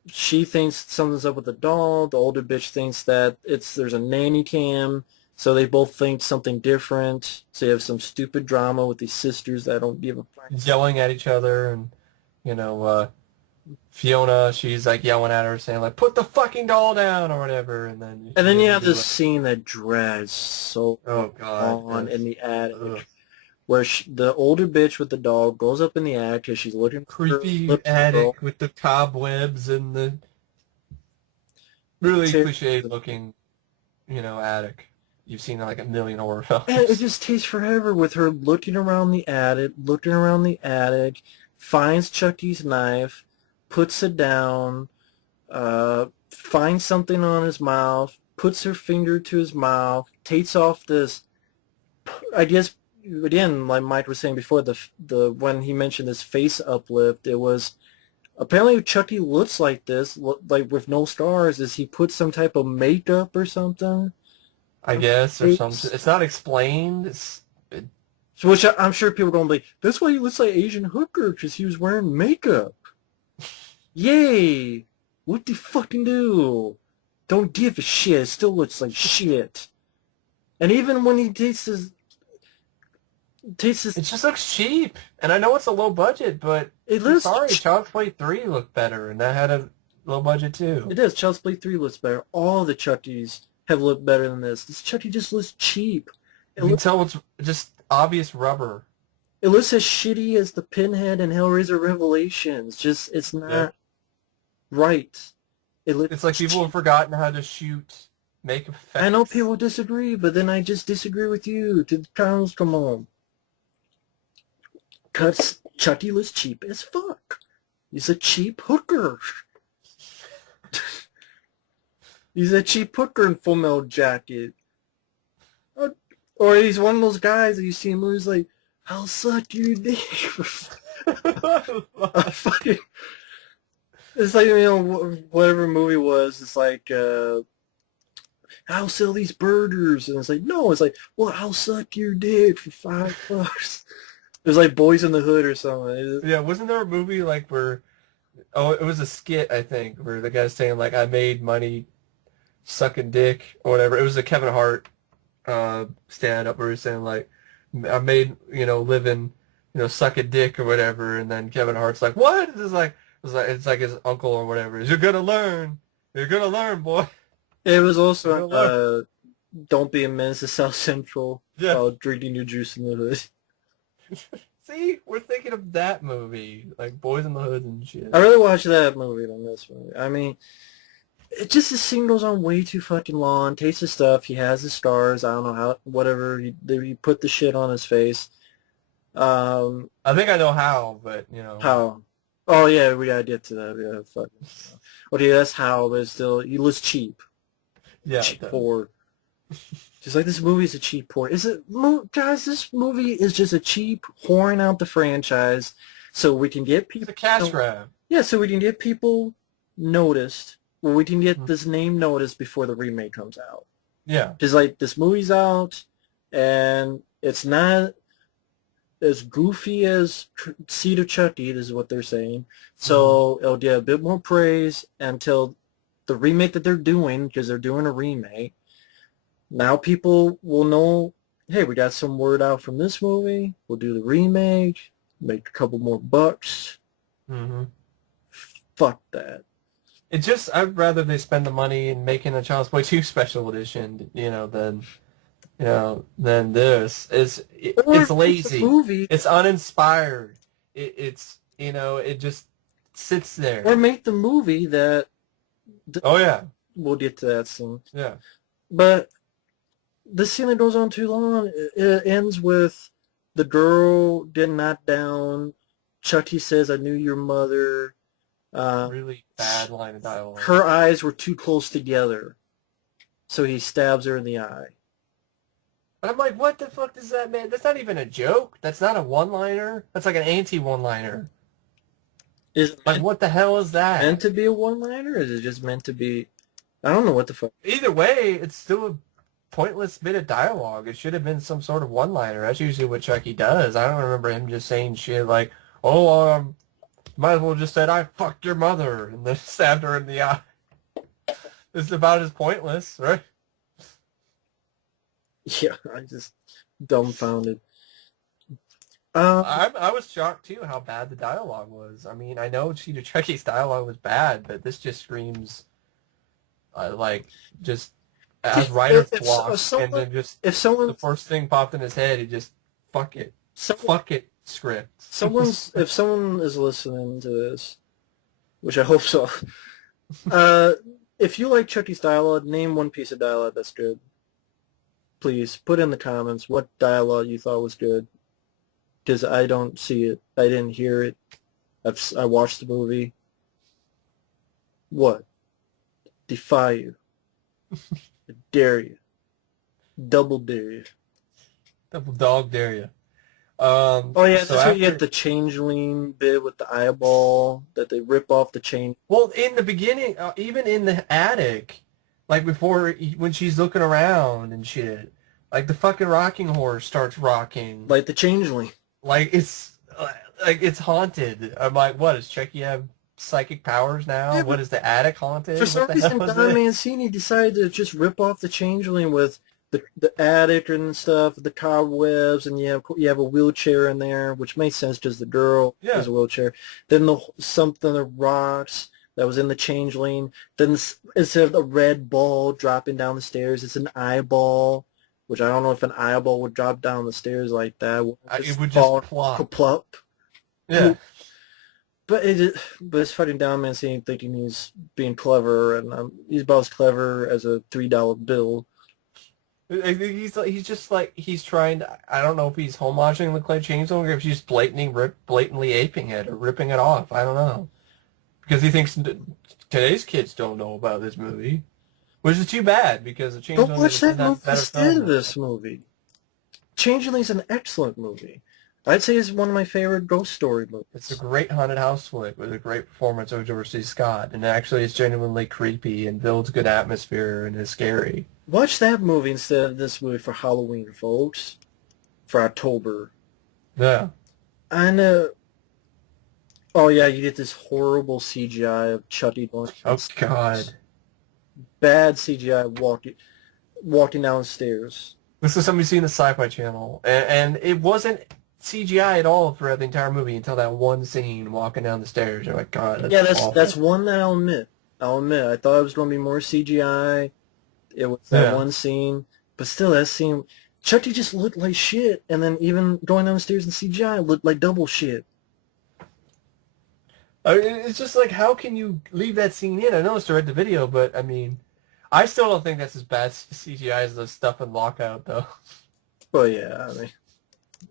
she thinks something's up with the doll. The older bitch thinks that there's a nanny cam. So they both think something different. So you have some stupid drama with these sisters that don't give a fuck. Yelling at each other and, Fiona, she's like yelling at her, saying like, "Put the fucking doll down" or whatever, and then And she then you doesn't have do this it. scene that drags so Oh God, on in yes. the Ugh. attic, where the older bitch with the doll goes up in the attic because she's looking for her Creepy little girl. attic with the cobwebs and the really To, cliche looking, attic. You've seen like a million horror and it films. just takes forever with her looking around the attic, finds Chucky's knife, puts it down, finds something on his mouth, puts her finger to his mouth, takes off this. I guess again, like Mike was saying before, the when he mentioned this face uplift, it was apparently Chucky looks like this, like with no scars. Is he put some type of makeup or something I on his guess, or something. face? It's not explained. So, which I'm sure people don't believe. That's why he looks like Asian hooker because he was wearing makeup. Yay! What do you fucking do? Don't give a shit. It still looks like shit. And even when he takes his, It just looks cheap, and I know it's a low budget, but it I'm looks. sorry, Child's Play 3 looked better, and that had a low budget too. It does. Child's Play 3 looks better. All the Chuckies have looked better than this. This Chucky just looks cheap. It, You can look, tell it's just obvious rubber. it looks as shitty as the Pinhead and Hellraiser Revelations. Just, it's Yeah. not right. It looks It's like people have cheap. forgotten how to shoot make I know effects. people disagree, but then I just disagree with you. The cows come on. Cause Chucky looks cheap as fuck. He's a cheap hooker. He's a cheap hooker in Full Metal Jacket. Or he's one of those guys that you see in movies like, I'll suck your dick. Fucking, it's like, whatever movie it was, it's like, I'll sell these burgers. And it's like, no, it's like, well, I'll suck your dick for $5. It was like Boys in the Hood or something. Yeah, wasn't there a movie like where it was a skit I think where the guy's saying like I made money sucking dick or whatever. It was a Kevin Hart stand up where he's saying like I made living sucking dick or whatever, and then Kevin Hart's like what? It's like his uncle or whatever. You're gonna learn, boy. It was You're also gonna learn. Don't Be a Menace to South Central Yeah. while drinking your juice in the hood. See, we're thinking of that movie, like Boys in the Hood and shit. I really watched that movie than this movie. I mean, it just, this scene goes on way too fucking long. Takes his stuff. He has his scars. I don't know how, whatever. He put the shit on his face. I think I know how, but How? Oh yeah, we gotta get to that. Yeah, fucking. Okay, that's how, but still, he looks cheap. yeah, it Cheap does. poor. Just like this movie is a cheap port. Is it, guys? This movie is just a cheap whoring out the franchise, so we can get It's a people. cash grab. Yeah, so we can get people noticed. Well, we can get Mhm. this name noticed before the remake comes out. Yeah. Because like this movie's out, and it's not as goofy as Seed of Chucky. This is what they're saying. So it'll get a bit more praise until the remake that they're doing, because they're doing a remake. Now people will know, hey, we got some word out from this movie. We'll do the remake, make a couple more bucks. Mm-hmm. Fuck that. I'd rather they spend the money in making a Child's Play 2 special edition, than this. Or It's make the lazy. movie, It's uninspired. It just sits or there. make the movie that, Oh yeah, we'll get to that soon. yeah. But this scene that goes on too long, it ends with the girl getting knocked down. Chucky says, I knew your mother. Really bad line of dialogue. Her eyes were too close together. So he stabs her in the eye. And I'm like, what the fuck does that mean? That's not even a joke. That's not a one-liner. That's like an anti-one-liner. Is it Like, what the hell is that? meant to be a one-liner, or is it just meant to be... I don't know what the fuck. Either way, it's still a pointless bit of dialogue. It should have been some sort of one-liner. That's usually what Chucky does. I don't remember him just saying shit like, oh, might as well just said, I fucked your mother, and then stabbed her in the eye. It's about as pointless, right? Yeah, I just dumbfounded. I was shocked too how bad the dialogue was. I mean, I know Cheetah Chucky's dialogue was bad, but this just screams like just as writer's block, and then just if the someone first thing popped in his head, he just someone fuck it script. if someone is listening to this, which I hope so, uh, if you like Chucky's dialogue, name one piece of dialogue that's good. Please put in the comments what dialogue you thought was good, because I don't see it. I didn't hear it. I watched the movie. What? Defy you. I dare you. Double dare you. Double dog dare you. Oh yeah, So that's where you after, get the changeling bit with the eyeball that they rip off the chain. well, in the beginning, even in the attic, like when she's looking around and shit, like the fucking rocking horse starts rocking. Like the changeling. Like it's haunted. I'm like, what, does Chucky have psychic powers now? Yeah, What, is the attic haunted? for What some the reason, hell is Don this? Mancini decided to just rip off the changeling with the attic and stuff, the cobwebs, and you have a wheelchair in there, which makes sense because the girl Yeah. has a wheelchair. Then something of rocks that was in the changeling. Then instead of a red ball dropping down the stairs, it's an eyeball, which I don't know if an eyeball would drop down the stairs like that. It would just plop. Kaplop. Yeah. But it's fighting Don Mancini thinking he's being clever, and he's about as clever as a $3 bill. I think he's just like, he's trying to, I don't know if he's homaging the Clay Changeling or if he's blatantly aping it or ripping it off. I don't know. Because he thinks today's kids don't know about this movie. Which is too bad, because the Don't Changeling watch is a that movie better instead film. of this movie. Changeling's an excellent movie. I'd say it's one of my favorite ghost story movies. It's a great haunted house flick with a great performance of George C. Scott, and actually it's genuinely creepy and builds good atmosphere and is scary. Watch that movie instead of this movie for Halloween, folks. For October. Yeah. I know. Oh yeah, you get this horrible CGI of Chucky going. Oh God. Bad CGI walking down the stairs. This is something you see in the Sci-Fi Channel, and it wasn't CGI at all throughout the entire movie until that one scene walking down the stairs. You're like, God, that's awful. That's one that I'll admit. I thought it was going to be more CGI. It was that one scene, but still, that scene, Chucky just looked like shit, and then even going down the stairs in CGI looked like double shit. I mean, it's just like, how can you leave that scene in? I know it's direct to video, but I mean, I still don't think that's as bad CGI as the stuff in Lockout, though. Well, yeah, I mean,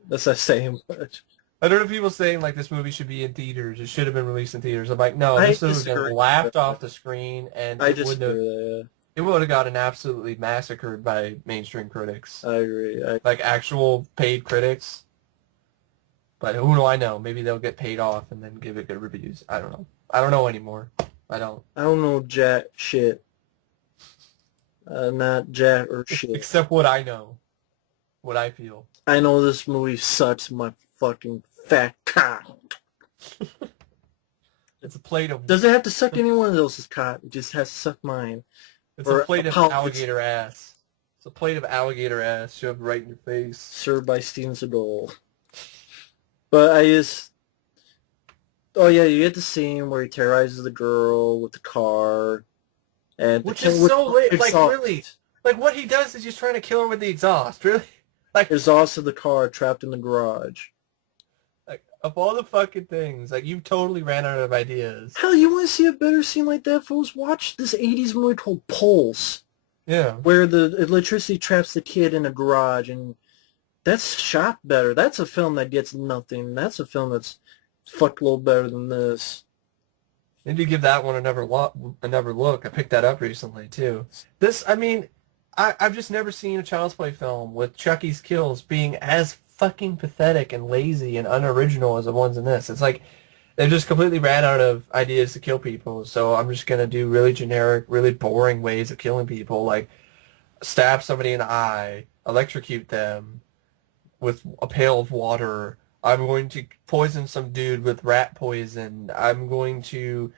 that's not saying much. I don't know, people saying like this movie should be in theaters. It should have been released in theaters. I'm like, no, I this would have disagree been with laughed that. off the screen, and I it would disagree have. with that. It would have gotten absolutely massacred by mainstream critics, I agree. like actual paid critics. But who do I know? Maybe they'll get paid off and then give it good reviews. I don't know. I don't know anymore. I don't. I don't know jack shit. Not jack or shit. Except what I know. What I feel. I know this movie sucks my fucking fat cock. It's a plate of... Does it have to suck anyone else's cock? It just has to suck mine. It's a plate of alligator ass. It's a plate of alligator ass shoved right in your face. Served by Steven Seagal. But I just... Oh yeah, you get the scene where he terrorizes the girl with the car. And which is so lit. Like, really? Like, what he does is he's trying to kill her with the exhaust. Really? Like, exhaust of the car trapped in the garage. Like, of all the fucking things, like, you totally ran out of ideas. Hell, you want to see a better scene like that, folks? Watch this 80s movie called Pulse. Yeah. Where the electricity traps the kid in a garage, and that's shot better. That's a film that gets nothing. That's a film that's fucked a little better than this. Need to give that one another look. I picked that up recently, too. This, I mean, I've just never seen a Child's Play film with Chucky's kills being as fucking pathetic and lazy and unoriginal as the ones in this. It's like they just completely ran out of ideas to kill people, so I'm just going to do really generic, really boring ways of killing people, like stab somebody in the eye, electrocute them with a pail of water. I'm going to poison some dude with rat poison. I'm going to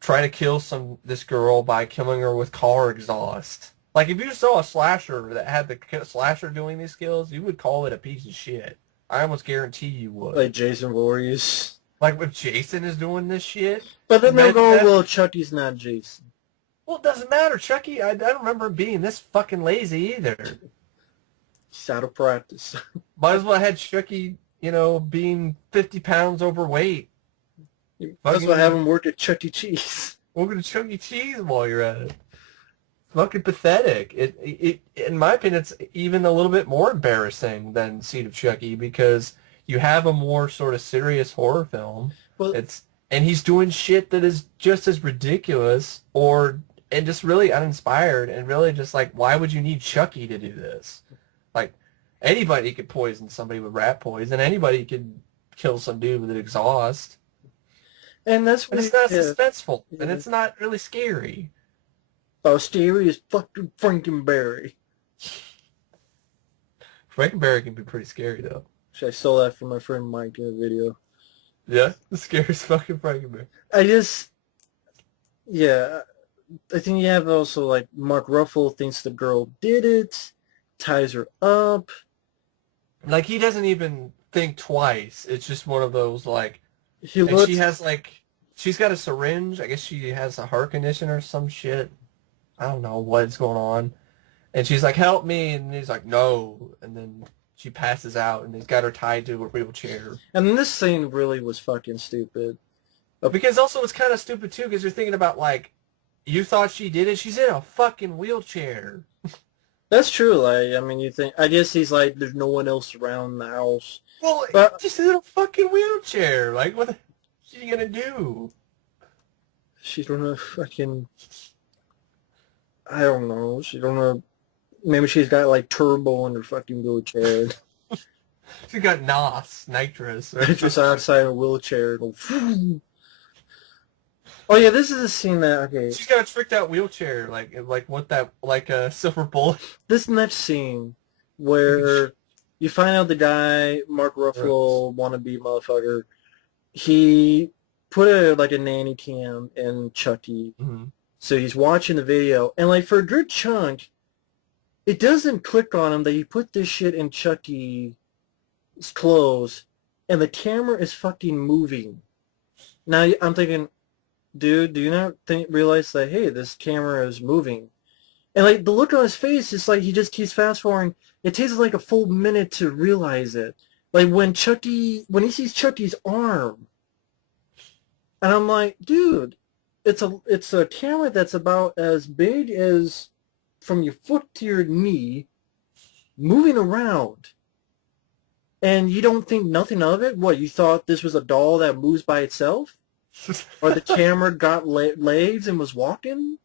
try to kill this girl by killing her with car exhaust. Like, if you saw a slasher that had the slasher doing these kills, you would call it a piece of shit. I almost guarantee you would. Like Jason Voorhees. Like if Jason is doing this shit. But then they'll imagine go, that. well, Chucky's not Jason. Well, it doesn't matter. Chucky, I don't remember him being this fucking lazy either. He's out of practice. Might as well have had Chucky, being 50 pounds overweight. Might as well have him work at Chuck E. Cheese. We're going to Chuck E. Cheese while you're at it. Fucking pathetic. It in my opinion, it's even a little bit more embarrassing than Seed of Chucky because you have a more sort of serious horror film. Well, And he's doing shit that is just as ridiculous and just really uninspired and really just like, why would you need Chucky to do this? Like, anybody could poison somebody with rat poison. Anybody could kill some dude with an exhaust. and that's what And it's not suspenseful. And it's not really scary. Oh, scary is fucking Frankenberry. Frankenberry can be pretty scary, though. I saw that from my friend Mike in a video. Yeah, the scariest fucking Frankenberry. I think you have also, like, Mark Ruffalo thinks the girl did it, ties her up. Like, he doesn't even think twice. It's just one of those, like... She has, like... She's got a syringe. I guess she has a heart condition or some shit. I don't know what's going on. And she's like, help me. And he's like, no. And then she passes out, and he's got her tied to a wheelchair. And this scene really was fucking stupid. Because also it's kind of stupid, too, because you're thinking about, like, you thought she did it? She's in a fucking wheelchair. That's true. Like, I mean, you think... I guess he's like, there's no one else around the house. Well, but, just in a fucking wheelchair. Like, what is she gonna do? She's gonna fucking... I don't know. She's gonna... Maybe she's got, like, turbo in her fucking wheelchair. She got NOS, nitrous. Nitrous oxide in a wheelchair. Oh, yeah, this is a scene that... Okay. She's got a tricked out wheelchair. Like what that... Like a silver bullet. This next scene where you find out the guy, Mark Ruffalo, wannabe motherfucker, he put a nanny cam in Chucky. Mm-hmm. So he's watching the video, and like for a good chunk, it doesn't click on him that he put this shit in Chucky's clothes, and the camera is fucking moving. Now I'm thinking, dude, do you not realize that, hey, this camera is moving? And like the look on his face is like he just keeps fast forwarding. It takes like a full minute to realize it. Like when he sees Chucky's arm, and I'm like, dude, it's a camera that's about as big as from your foot to your knee, moving around, and you don't think nothing of it? What, you thought this was a doll that moves by itself? Or the camera got legs and was walking?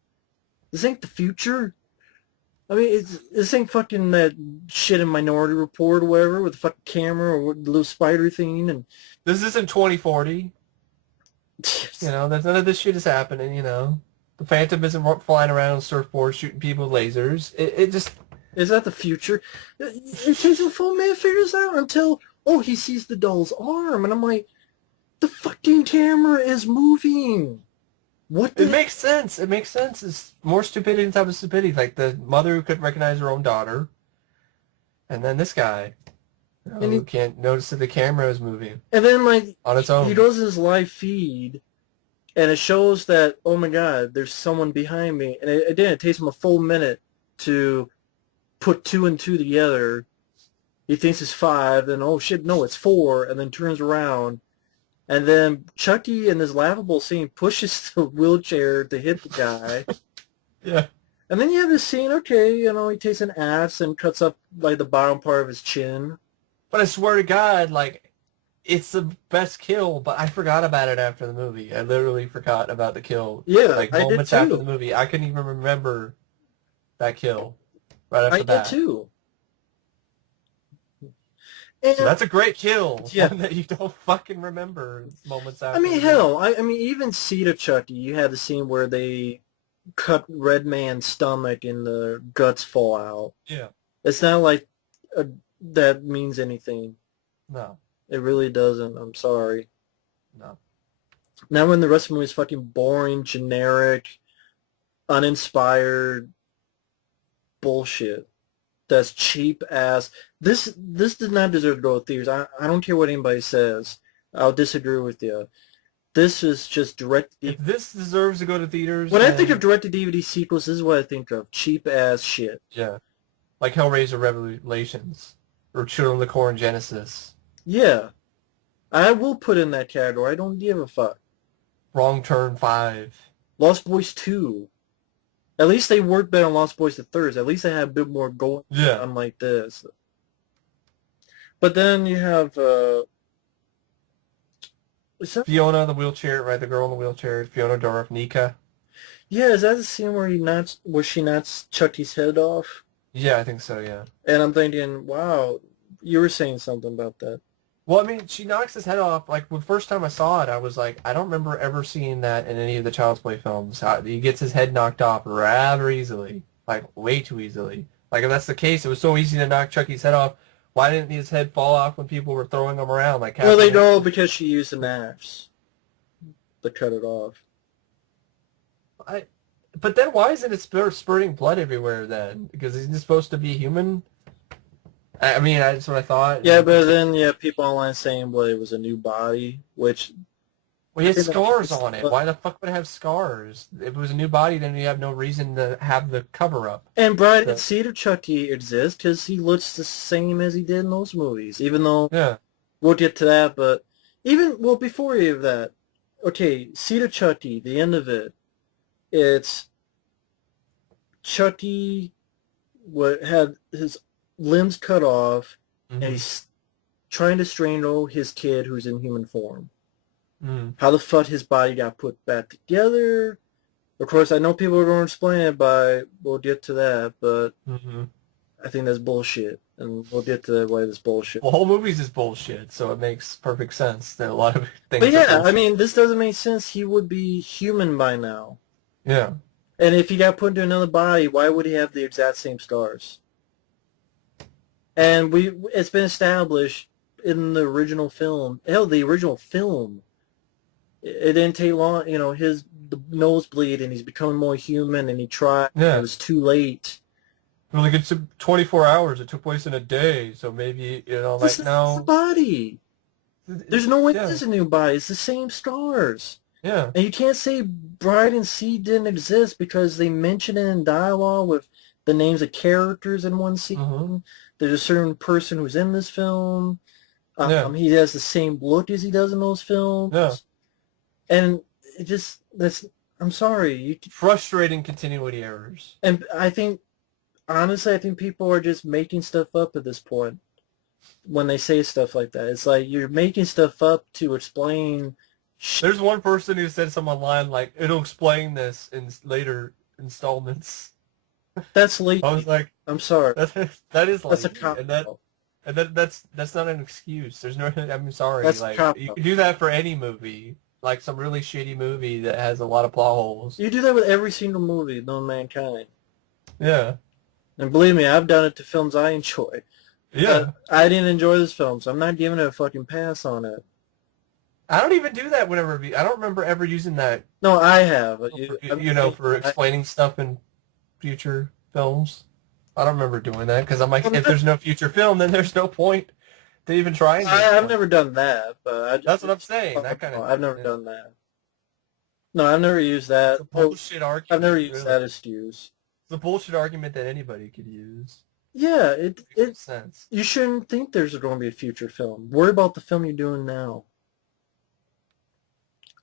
This ain't the future. I mean, this ain't fucking that shit in Minority Report or whatever with the fucking camera or the little spider thing. And this isn't 2040. None of this shit is happening, The Phantom isn't flying around on surfboards shooting people with lasers. It just... Is that the future? It takes a full minute to figure this out until, he sees the doll's arm. And I'm like, the fucking camera is moving. What the... It makes sense. It makes sense. It's more stupidity on top of stupidity. Like the mother who couldn't recognize her own daughter. And then this guy. Who can't notice that the camera is moving. And then, like, on its own. He goes to his live feed, and it shows that, oh my god, there's someone behind me. And it takes him a full minute to put two and two together. He thinks it's 5, then, oh shit, no, it's 4, and then turns around. And then Chucky, in this laughable scene, pushes the wheelchair to hit the guy. Yeah. And then you have this scene, he takes an axe and cuts up, like, the bottom part of his chin. But I swear to God, like, it's the best kill, but I forgot about it after the movie. I literally forgot about the kill. Yeah, like, I moments did too. after the movie. I couldn't even remember that kill right after that. I did too. And, so that's a great kill. Yeah. One that you don't fucking remember moments after. I mean, hell, I mean, even Seed of Chucky, you had the scene where they cut Red Man's stomach and the guts fall out. Yeah. It's not like that means anything. No. It really doesn't. I'm sorry. No. Now when the rest of the movie is fucking boring, generic, uninspired bullshit. that's cheap ass. This did not deserve to go to theaters. I don't care what anybody says. I'll disagree with you. This is just direct. If this deserves to go to theaters, When I then think of direct-to-DVD sequels, this is what I think of. Cheap ass shit. yeah, like Hellraiser Revelations or Children of the Corn Genesis. Yeah. I will put in that category. I don't give a fuck. Wrong Turn 5. Lost Boys 2. At least they worked better on Lost Boys the Thirds. At least they had a bit more going Yeah. unlike this. But then you have Fiona the wheelchair, right? The girl in the wheelchair. Fiona Dorff, Nika. yeah, is that the scene where she knocks Chucky's head off? Yeah, I think so, yeah. And I'm thinking, wow, you were saying something about that. Well, I mean, she knocks his head off. Like, the first time I saw it, I was like, I don't remember ever seeing that in any of the Child's Play films. How he gets his head knocked off rather easily. Like, way too easily. Like, if that's the case, it was so easy to knock Chucky's head off. Why didn't his head fall off when people were throwing him around? Like, Well, they know because she used an axe to cut it off. But then why isn't it spurting blood everywhere then? Because isn't he supposed to be human? I mean, that's what I thought. Yeah, but then people online saying, well, it was a new body, which... Well, he had scars on it. Why the fuck would it have scars? If it was a new body, then you have no reason to have the cover-up. And Brian and Seed of Chucky exists because he looks the same as he did in those movies, even though... Yeah. We'll get to that, but before any of that, okay, Seed of Chucky, the end of it, it's Chucky had his limbs cut off, and he's trying to strangle his kid who's in human form. How the fuck his body got put back together? Of course, I know people are going to explain it we'll get to that, but I think that's bullshit, and we'll get to why that's bullshit. Well, whole movies is bullshit, so it makes perfect sense that a lot of things. But yeah, I mean, this doesn't make sense. He would be human by now. Yeah. And if he got put into another body, why would he have the exact same scars? And it's been established in the original film. Hell, the original film, it didn't take long. The nosebleed, and he's becoming more human, and he tried. Yeah. It was too late. Well, like it's 24 hours. It took place in a day, so maybe This is the body. There's no way this is a new body. It's the same scars. Yeah. And you can't say Bride and Seed didn't exist because they mention it in dialogue with the names of characters in one scene. There's a certain person who's in this film. He has the same look as he does in those films. Yeah. And it just, I'm sorry. Frustrating continuity errors. And honestly, I think people are just making stuff up at this point when they say stuff like that. It's like you're making stuff up to explain. There's one person who said something online like, it'll explain this in later installments. That's late. I was like, I'm sorry. That is that's a lazy. cop. And that's not an excuse. There's no. I'm sorry. That's like cop. You can do that for any movie, like some really shitty movie that has a lot of plot holes. You do that with every single movie known mankind. Yeah. And believe me, I've done it to films I enjoy. Yeah. I didn't enjoy this film, so I'm not giving it a fucking pass on it. I don't even do that whenever. I don't remember ever using that. No, I have. For explaining stuff in future films. I don't remember doing that because I'm like, if there's no future film, then there's no point to even trying. I've never done that, but that's what I'm saying. That kind of. I've never done that. No, I've never used that. It's a bullshit argument. I've never used that excuse. It's a bullshit argument that anybody could use. Yeah, it makes sense. You shouldn't think there's going to be a future film. Worry about the film you're doing now.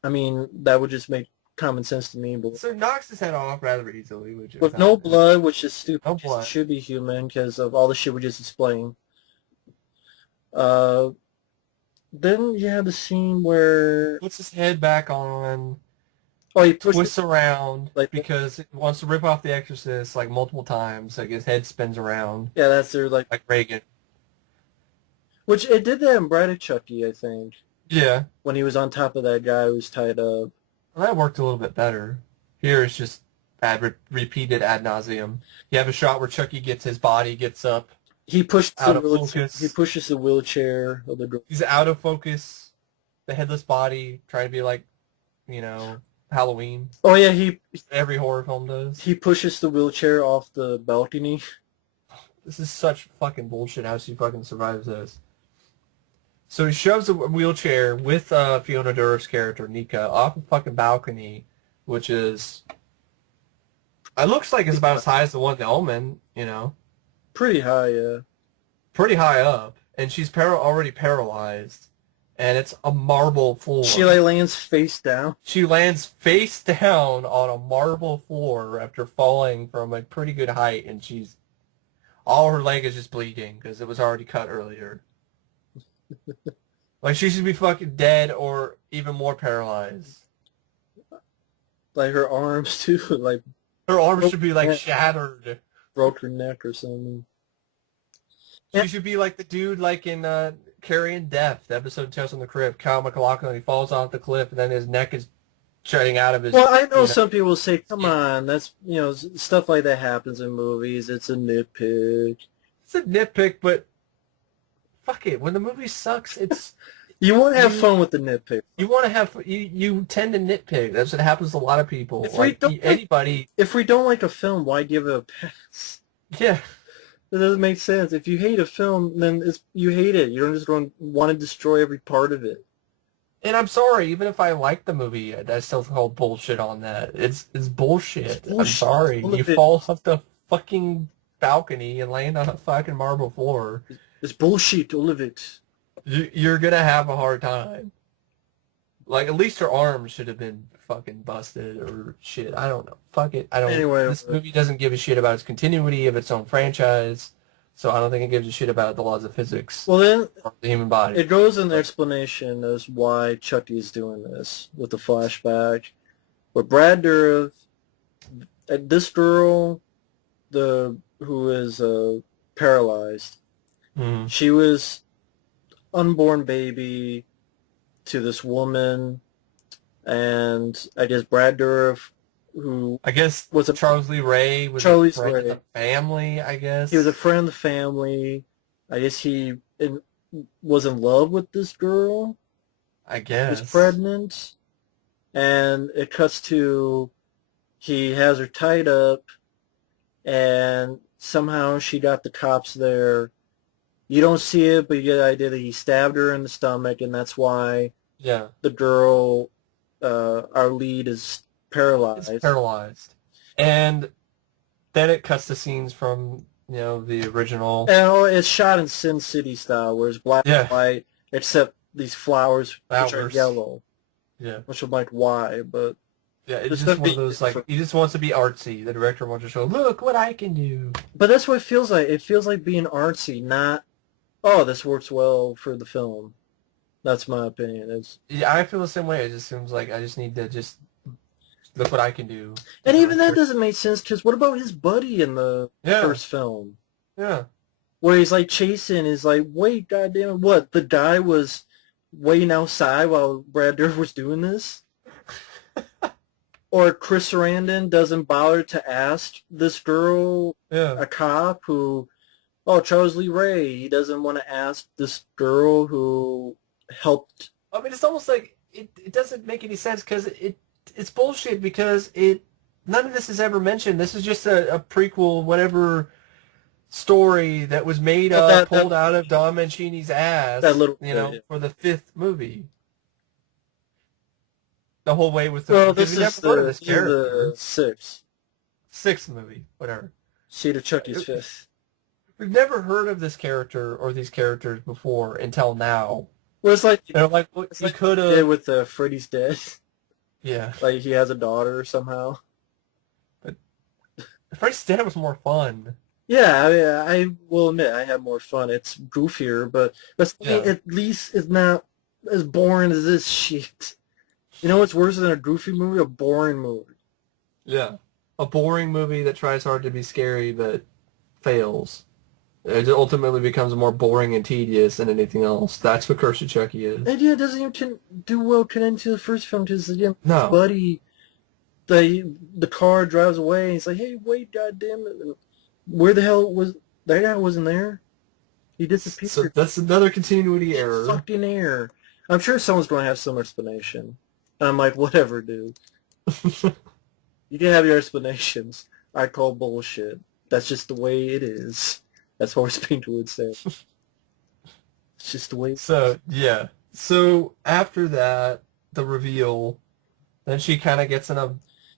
I mean, that would just make common sense to me. But so knocks his head off rather easily, with no blood, which is stupid. No blood. It should be human because of all the shit we just explained. Then you have the scene where puts his head back on. Oh, he twists around because he wants to rip off the Exorcist like multiple times. Like his head spins around. Yeah, that's their like Reagan. Which it did that in Bride of Chucky, I think. Yeah. When he was on top of that guy who was tied up. Well, that worked a little bit better. Here it's just repeated ad nauseum. You have a shot where Chucky his body gets up. He pushes out of focus. He pushes the wheelchair of the girl. He's out of focus. The headless body, trying to be like, Halloween. Oh yeah, every horror film does. He pushes the wheelchair off the balcony. this is such fucking bullshit how she fucking survives this. So he shoves a wheelchair with Fiona Dourif's character, Nika, off a fucking balcony, which is... It looks like it's about as high as the one in The Omen, you know. Pretty high, yeah. Pretty high up. And she's already paralyzed. And it's a marble floor. She like lands face down. She lands face down on a marble floor after falling from a pretty good height, and she's... All her leg is just bleeding because it was already cut earlier. Like, she should be fucking dead or even more paralyzed. Like her arms, too. Like Her arms should be, like, shattered. broke her neck or something. She should be like the dude, like, in Carrying Death, the episode of Tales from the Crypt. Kyle MacLachlan, he falls off the cliff, and then his neck is jutting out of his... Well, I know some people say, come on, that's, you know, stuff like that happens in movies. It's a nitpick. It's a nitpick, but fuck it. When the movie sucks, it's... You want to have fun with the nitpick. You want to have... You tend to nitpick. That's what happens to a lot of people. If like, we don't anybody... If we don't like a film, why give it a pass? Yeah. It doesn't make sense. If you hate a film, then you hate it. You don't just want to destroy every part of it. And I'm sorry, even if I like the movie, I still call bullshit on that. It's bullshit. It's bullshit. I'm sorry. All You of it. fall off the fucking balcony and land on a fucking marble floor. It's bullshit, all of it. You're gonna have a hard time. Like, at least her arms should have been fucking busted or shit. I don't know. Fuck it. I don't. Anyway, this movie doesn't give a shit about its continuity of its own franchise, so I don't think it gives a shit about the laws of physics Well, then or the human body. it goes in the explanation as why Chucky's doing this with the flashback. With Brad Dourif, this girl, who is paralyzed, Mhm. she was unborn baby to this woman, and I guess Brad Dourif, who I guess was a Charles Lee Ray was Charlie a friend Ray. of the family, I guess. he was a friend of the family. I guess he was in love with this girl. I guess. Was pregnant, and it cuts to he has her tied up, and somehow she got the cops there. You don't see it, but you get the idea that he stabbed her in the stomach, and that's why Yeah. the girl, our lead, is paralyzed. It's paralyzed. And then it cuts to scenes from, the original. And it's shot in Sin City style, where it's black and white, except these flowers, which are yellow. Yeah. Which I'm like, why? But yeah, it's just one of those, like, he just wants to be artsy. The director wants to show, look what I can do. But that's what it feels like. It feels like being artsy, not, oh, this works well for the film. That's my opinion. Yeah, I feel the same way. It just seems like I just need to just look what I can do. And even that doesn't make sense, because what about his buddy in the first film? Yeah. Where he's like chasing, is like, wait, goddamn it, what? The guy was waiting outside while Brad Dourif was doing this? Or Chris Sarandon doesn't bother to ask this girl, a cop who, oh, Charles Lee Ray, he doesn't want to ask this girl who helped. I mean, it's almost like it doesn't make any sense because it's bullshit because none of this is ever mentioned. This is just a prequel, whatever story that was made up, pulled out of Don Mancini's ass, for the fifth movie. The whole way with the... Well, this is the sixth movie, whatever. Seed of Chucky's fifth. We've never heard of this character or these characters before until now. Well, it's like... It's like could have... with Freddy's Dead. Yeah. Like, he has a daughter somehow. But Freddy's Dead was more fun. Yeah, I will admit I had more fun. It's goofier, but at least it's not as boring as this shit. You know what's worse than a goofy movie? A boring movie. Yeah. A boring movie that tries hard to be scary but fails. It ultimately becomes more boring and tedious than anything else. That's what Curse of Chucky is. And yeah, it doesn't even do well connecting to the first film because, again, no. Buddy, the car drives away and he's like, hey, wait, goddammit. Where the hell was... That guy wasn't there. He disappeared. So that's another continuity error. Fucking error. I'm sure someone's going to have some explanation. And I'm like, whatever, dude. You can have your explanations. I call bullshit. That's just the way it is. as Horace Pinto would say. It's just the way. So, yeah. So, after that, the reveal, then she kind of gets in a,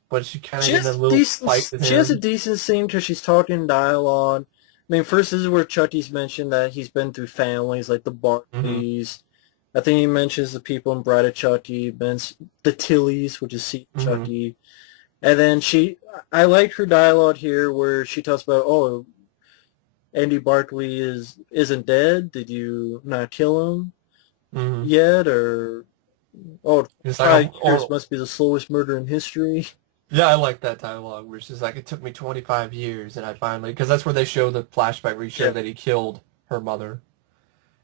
but she kind of She get in a has little fight with She has a him. decent scene because she's talking dialogue. I mean, first this is where Chucky's mentioned that he's been through families like the Hmm. Bartleys. I think he mentions the people in Bride of Chucky, the Tillys, which is Seed Hmm. Chucky. And then I like her dialogue here where she talks about, oh, Andy Barkley isn't dead. Did you not kill him Hmm. yet? Or, oh, It's like, probably yours or must be the slowest murder in history. yeah, I like that dialogue where she's like, it took me 25 years, and I finally, because that's where they show the flashback where he Yeah. showed that he killed her mother,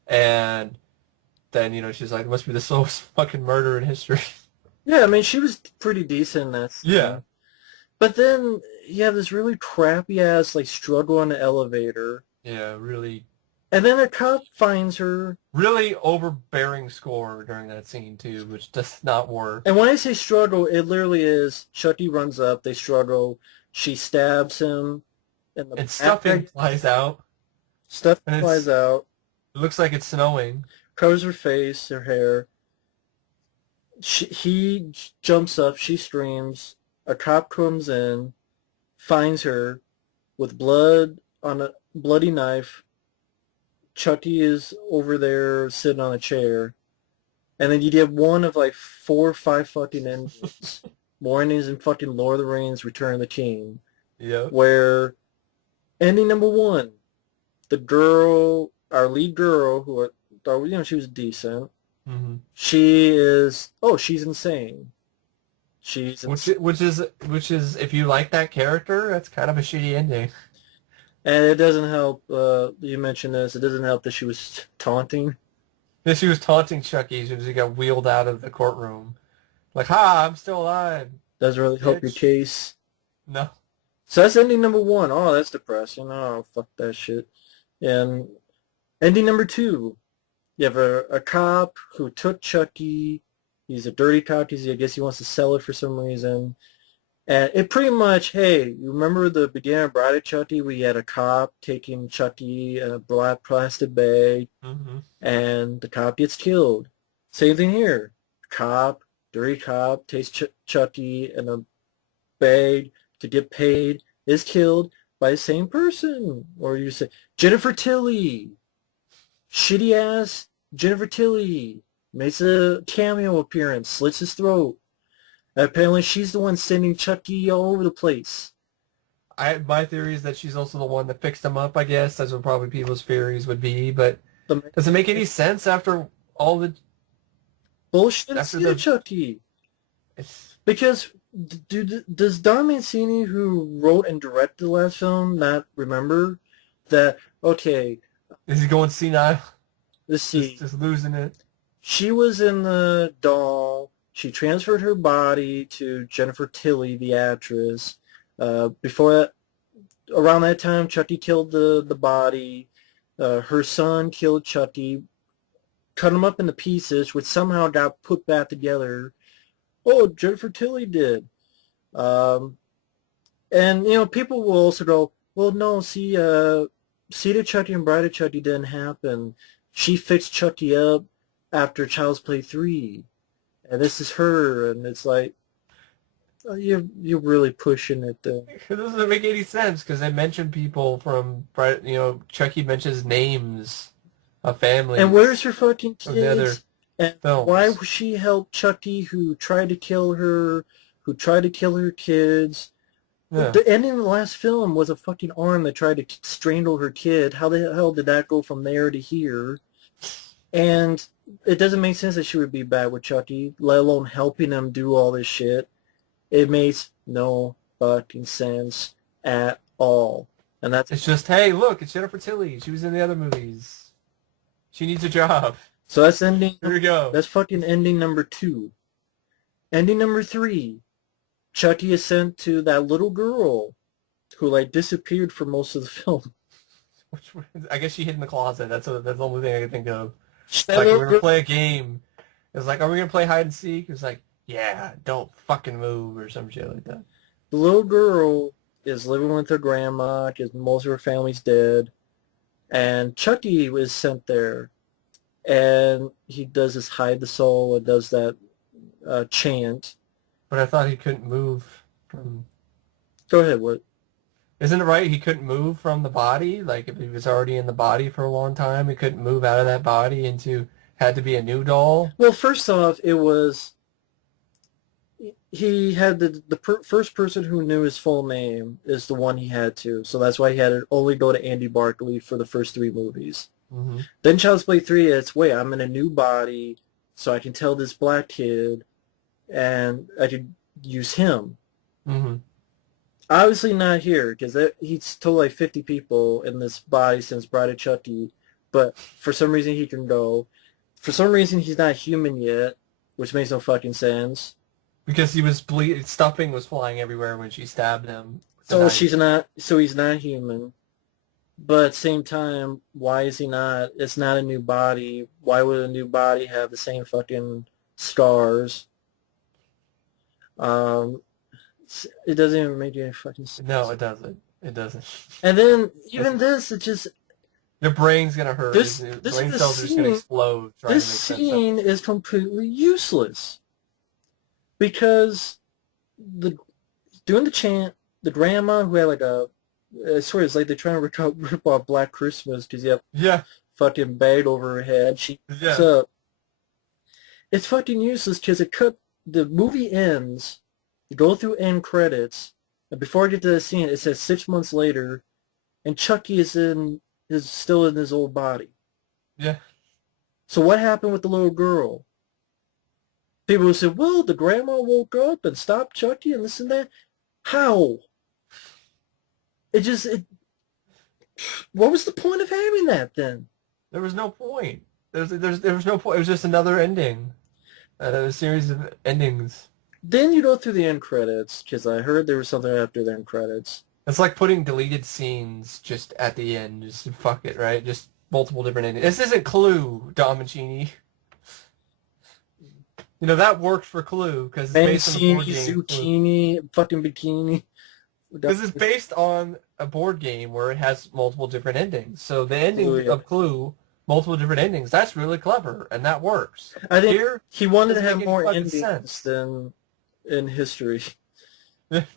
and then she's like, it must be the slowest fucking murder in history. Yeah, I mean, she was pretty decent in that Yeah. scene. But then you have this really crappy ass like struggle on the elevator, Yeah, really, and then a cop finds her. really overbearing score during that scene too, which does not work. And when I say struggle, it literally is Chucky runs up, they struggle, she stabs him in the And stuffing back, flies out, stuff and flies out, it looks like it's snowing. covers her face, her hair. He jumps up, she screams, a cop comes in, finds her with blood on a bloody knife. Chucky is over there sitting on a chair. And then you get one of like 4 or 5 fucking endings. More endings in fucking Lord of the Rings Return of the King. Yep. Where ending number one, the girl, our lead girl, who thought, she was decent. Hmm. She's insane. She's Which insane. which is if you like that character, that's kind of a shitty ending. And it doesn't help, you mentioned this, it doesn't help that she was taunting. Yeah, she was taunting Chucky as soon as he got wheeled out of the courtroom. Like, ha, I'm still alive, Doesn't really help your bitch. case. No. So that's ending number one. Oh, that's depressing. Oh, fuck that shit. And ending number two, you have a cop who took Chucky. He's a dirty cop. I guess he wants to sell it for some reason. And it pretty much, hey, you remember the beginning of Bride of Chucky? We had a cop taking Chucky in a black plastic bag, Hmm. and the cop gets killed. Same thing here. Dirty cop, takes Chucky in a bag to get paid, is killed by the same person. Or you say, Jennifer Tilly, shitty ass Jennifer Tilly, makes a cameo appearance, slits his throat. And apparently she's the one sending Chucky all over the place. My theory is that she's also the one that fixed him up, I guess. That's what probably people's theories would be, but The does it make any sense after all the bullshit after is the Chucky. it's, Because does Don Mancini, who wrote and directed the last film, not remember that, okay, is he going senile? let's see, Just losing it. she was in the doll. She transferred her body to Jennifer Tilly, the actress. Before that, around that time, Chucky killed the body. Her son killed Chucky, cut him up into pieces, which somehow got put back together. Oh, Jennifer Tilly did. Um, and people will also go, well, no, see, Seed of Chucky and Bride of Chucky didn't happen. She fixed Chucky up after Child's Play 3. And this is her, and it's like, you're really pushing it there. It doesn't make any sense because they mention people from, Chucky mentions names of And where's families her fucking of the other kids? And why films. would she help Chucky, who tried to kill her, who tried to kill her kids? Yeah. The ending of the last film was a fucking arm that tried to strangle her kid. How the hell did that go from there to here? And it doesn't make sense that she would be bad with Chucky, let alone helping him do all this shit. It makes no fucking sense at all. And that's It's just, hey, look, it's Jennifer Tilly. She was in the other movies. She needs a job. so that's ending. Here we go. That's fucking ending number two. Ending number three. Chucky is sent to that little girl who like disappeared for most of the film. I guess she hid in the closet. That's the only thing I can think of. It's That like little we're gonna girl, play a game. It's like, are we gonna play hide and seek? It's like, yeah, don't fucking move or some shit like that. the little girl is living with her grandma because most of her family's dead. and Chucky was sent there, and he does this hide the soul and does that chant. But I thought he couldn't move from... Go ahead, what? Isn't it right he couldn't move from the body? Like, if he was already in the body for a long time, he couldn't move out of that body into... Had to be a new doll? Well, first off, it was he had first person who knew his full name is the one he had to, so that's why he had to only go to Andy Barkley for the first 3 movies. Mm-hmm. Then Child's Play 3, it's, wait, I'm in a new body, so I can tell this black kid, and I could use him. Mm-hmm. Obviously not here, because he's told like 50 people in this body since Bride of Chucky, but for some reason he can go. For some reason he's not human yet, which makes no fucking sense. Because he was stuffing was flying everywhere when she stabbed him. So he's not human. But at the same time, why is he not? It's not a new body. Why would a new body have the same fucking scars? It doesn't even make any fucking sense. No, it doesn't. It doesn't. And then even this, it just... Your brain's gonna hurt. This brain cells are just gonna explode. This scene is completely useless. Because doing the chant, the grandma who had like I swear it's like they're trying to rip off Black Christmas because you have fucking bag over her head. She gets up. It's fucking useless because the movie ends, you go through end credits, and before I get to the scene, it says 6 months later, and Chucky is still in his old body. Yeah. So what happened with the little girl? People will say, well, the grandma woke up and stopped Chucky and this and that. How? What was the point of having that then? There was no point. There was no point. It was just another ending. A series of endings. Then you go through the end credits, because I heard there was something after the end credits. It's like putting deleted scenes just at the end. Just fuck it, right? Just multiple different endings. This isn't Clue, Don Mancini. You know, that worked for Clue, because it's based on the board game. Zucchini, fucking bikini. Because it's based on a board game where it has multiple different endings. So the ending of Clue, multiple different endings, that's really clever, and that works. I think he wanted to have more endings than in history.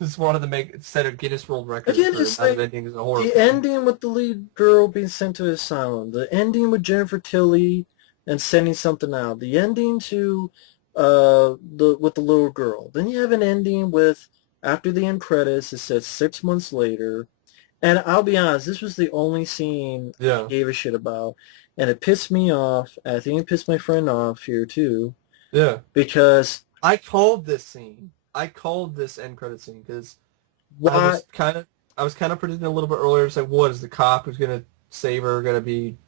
Just wanted to make, instead of Guinness World Records, again, it's like ending is a horror the film. ending with the lead girl being sent to the asylum, the ending with Jennifer Tilly and sending something out, the ending to with the little girl. Then you have an ending with, after the end credits, it says 6 months later. And I'll be honest, this was the only scene I gave a shit about. And it pissed me off. I think it pissed my friend off here, too. Yeah. Because... I called this scene. I called this end credit scene because I was kind of predicting a little bit earlier. It's like, what is the cop who's going to save her going to be,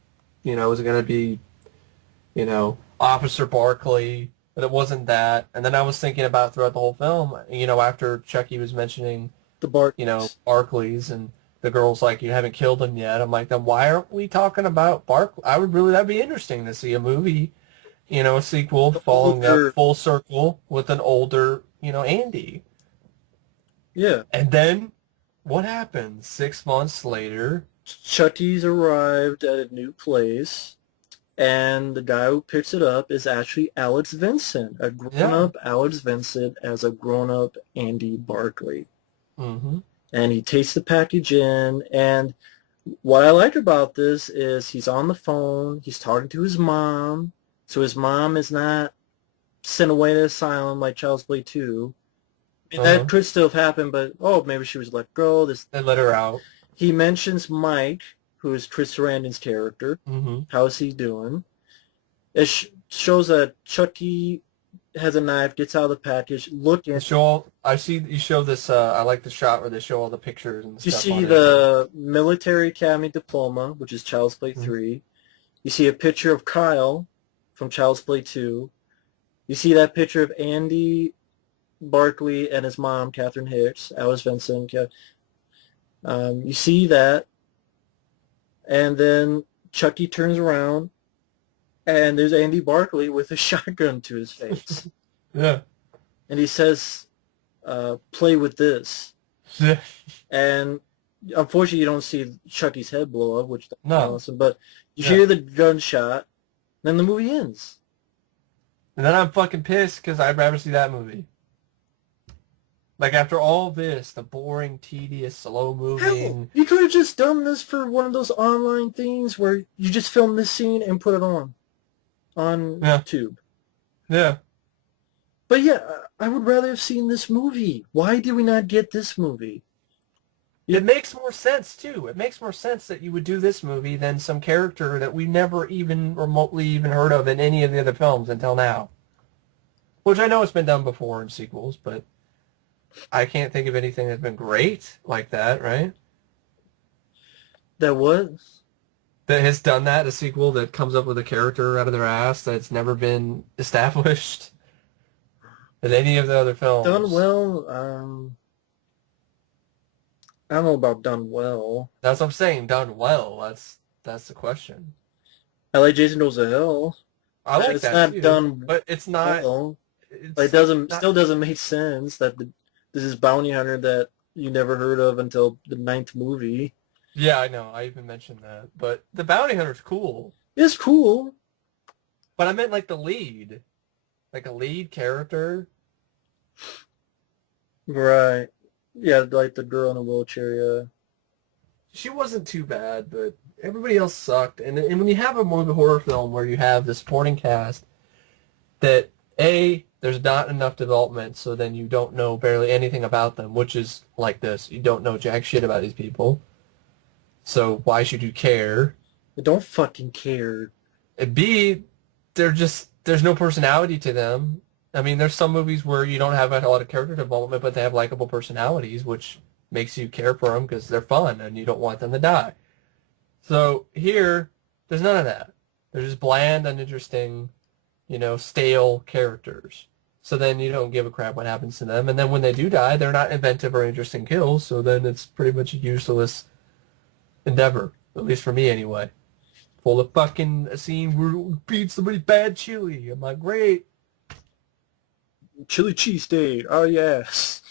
is it going to be, Officer Barkley? But it wasn't that. And then I was thinking about throughout the whole film, after Chucky was mentioning the Barkleys, and the girl's like, you haven't killed him yet. I'm like, then why aren't we talking about Barkley? That'd be interesting to see a movie, a sequel following up full circle with an older, Andy. Yeah. And then what happens? 6 months later, Chucky's arrived at a new place. And the guy who picks it up is actually Alex Vincent, a grown-up Alex Vincent as a grown-up Andy Barkley. Mm-hmm. And he takes the package in, and what I like about this is he's on the phone, he's talking to his mom, so his mom is not sent away to asylum like Child's Play 2. That could still have happened, but, maybe she was let go. They let her out. He mentions Mike, who is Chris Sarandon's character. Mm-hmm. How is he doing? It shows that Chucky has a knife, gets out of the package, I see you show this, I like the shot where they show all the pictures and stuff. You see the Military Academy diploma, which is Child's Play 3. You see a picture of Kyle from Child's Play 2. You see that picture of Andy Barkley and his mom, Catherine Hicks, Alice Vincent. You see that. And then Chucky turns around, and there's Andy Barkley with a shotgun to his face. Yeah. And he says, play with this. Yeah. And unfortunately, you don't see Chucky's head blow up, which is No. awesome. But you Yeah. hear the gunshot, then the movie ends. And then I'm fucking pissed because I'd rather see that movie. Like, after all this, the boring, tedious, Hell, slow-moving... you could have just done this for one of those online things where you just film this scene and put it on Yeah. YouTube. Yeah. But yeah, I would rather have seen this movie. Why did we not get this movie? It makes more sense, too. It makes more sense that you would do this movie than some character that we never even remotely even heard of in any of the other films until now. Which I know it's been done before in sequels, but I can't think of anything that's been great like that, right? That was That has done that, a sequel that comes up with a character out of their ass that's never been established in any of the other films. done well. I don't know about done well. That's what I'm saying, done well. That's the question. I like Jason Goes to Hell. I like It's that not too, but but it's not. well. It's It not, still doesn't make sense that this is bounty hunter that you never heard of until the 9th movie. Yeah, I know. I even mentioned that. But the bounty hunter's cool. It's cool. But I meant like the lead. Like a lead character. Right. Yeah, like the girl in the wheelchair, yeah. She wasn't too bad, but everybody else sucked. And when you have a movie horror film where you have the supporting cast that, A, there's not enough development, so then you don't know barely anything about them, which is like this. You don't know jack shit about these people. So why should you care? I don't fucking care. And B, there's no personality to them. I mean, there's some movies where you don't have a lot of character development, but they have likable personalities, which makes you care for them because they're fun and you don't want them to die. So here, there's none of that. They're just bland, uninteresting, stale characters. So then you don't give a crap what happens to them. And then when they do die, they're not inventive or interesting kills, so then it's pretty much a useless endeavor, at least for me anyway. Full of fucking a scene where we beat somebody bad chili. I'm like, great. Chili cheesesteak. Oh, yes.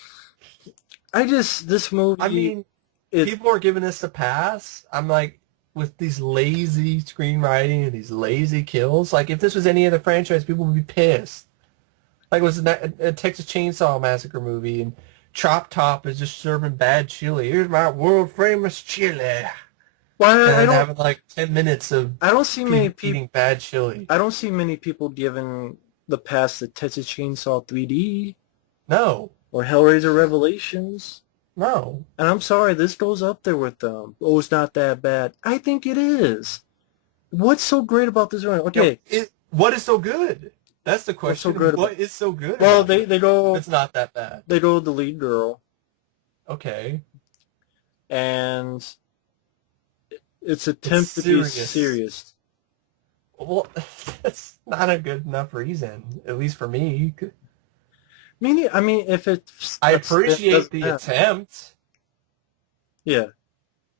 This movie... I mean, people are giving this a pass. I'm like, with these lazy screenwriting and these lazy kills, like, if this was any other franchise, people would be pissed. Like, it was a Texas Chainsaw Massacre movie, and Chop Top is just serving bad chili. Here's my world-famous chili. Well, And having, like, 10 minutes of I don't see many people eating bad chili. I don't see many people giving the pass to Texas Chainsaw 3D No. or Hellraiser Revelations. No. And I'm sorry, this goes up there with them. Oh, it's not that bad. I think it is. What's so great about this one? Okay. What is so good? That's the question. What is so good? Well, they go... It's not that bad. They go with the lead girl. Okay. And it's attempted to be serious. Well, that's not a good enough reason, at least for me. I mean, if it's... I appreciate the attempt. Yeah.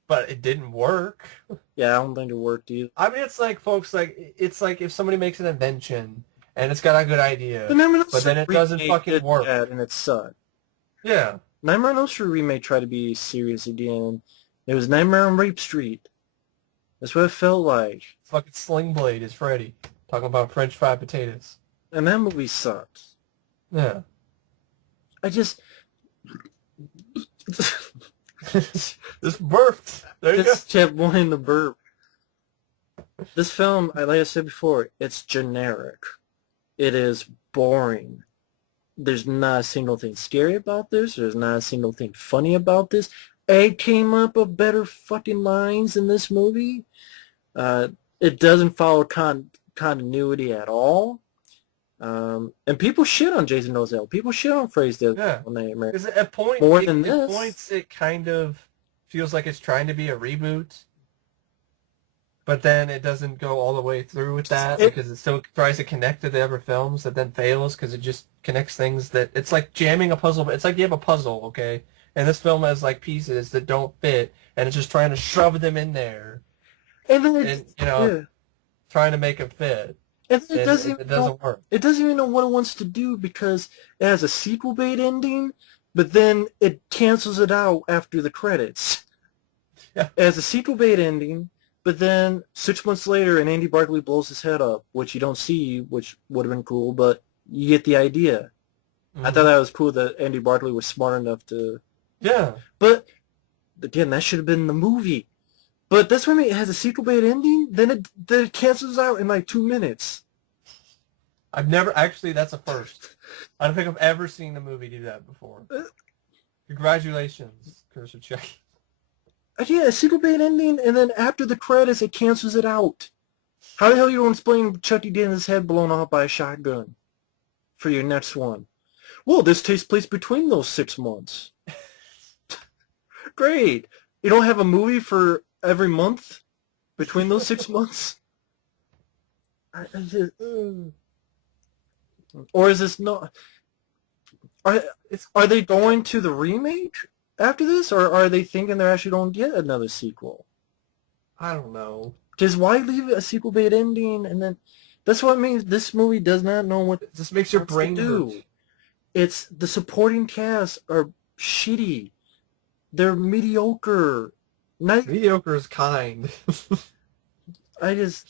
But it didn't work. Yeah, I don't think it worked either. I mean, it's like, folks, it's like if somebody makes an invention and it's got a good idea, but then it doesn't fucking work. And it sucked. Yeah. Nightmare on Elm Street remake tried to be serious again. It was Nightmare on Rape Street. That's what it felt like. Fucking Sling Blade is Freddy. Talking about French fried potatoes. And that movie sucked. Yeah. This burped. There you go. Just kept wanting to burp. This film, like I said before, it's generic. It is boring. There's not a single thing scary about this. There's not a single thing funny about this. I came up with better fucking lines in this movie. It doesn't follow continuity at all. And people shit on Jason Nozell. People shit on Phrase Dead. Yeah. Nightmare. Because at points, it kind of feels like it's trying to be a reboot. But then it doesn't go all the way through with that because it still tries to connect to the other films that then fails because it just connects things that... It's like jamming a puzzle. It's like you have a puzzle, okay? And this film has like pieces that don't fit and it's just trying to shove them in there. And then trying to make it fit. And it doesn't work. It doesn't even know what it wants to do because it has a sequel bait ending, but then it cancels it out after the credits. Yeah. It has a sequel bait ending, but then 6 months later, and Andy Barkley blows his head up, which you don't see, which would have been cool, but you get the idea. I thought Mm-hmm. that was cool that Andy Barkley was smart enough to... Yeah. But, again, that should have been the movie. But that's when it has a sequel bait ending, then it cancels out in like 2 minutes. I've never, actually, that's a first. I don't think I've ever seen a movie do that before. Congratulations, Curse of Chucky. Yeah, a sequel bait ending, and then after the credits, it cancels it out. How the hell you don't explain Chucky getting his head blown off by a shotgun for your next one? Well, this takes place between those 6 months. Great. You don't have a movie for every month between those 6 months? I just, or is this not... Are they going to the remake after this, or are they thinking they're actually going to get another sequel? I don't know. Because why leave a sequel bait ending, and then... That's what means this movie does not know what It just makes your wants brain to do. hurt. It's the supporting cast are shitty. They're mediocre. Mediocre is kind. It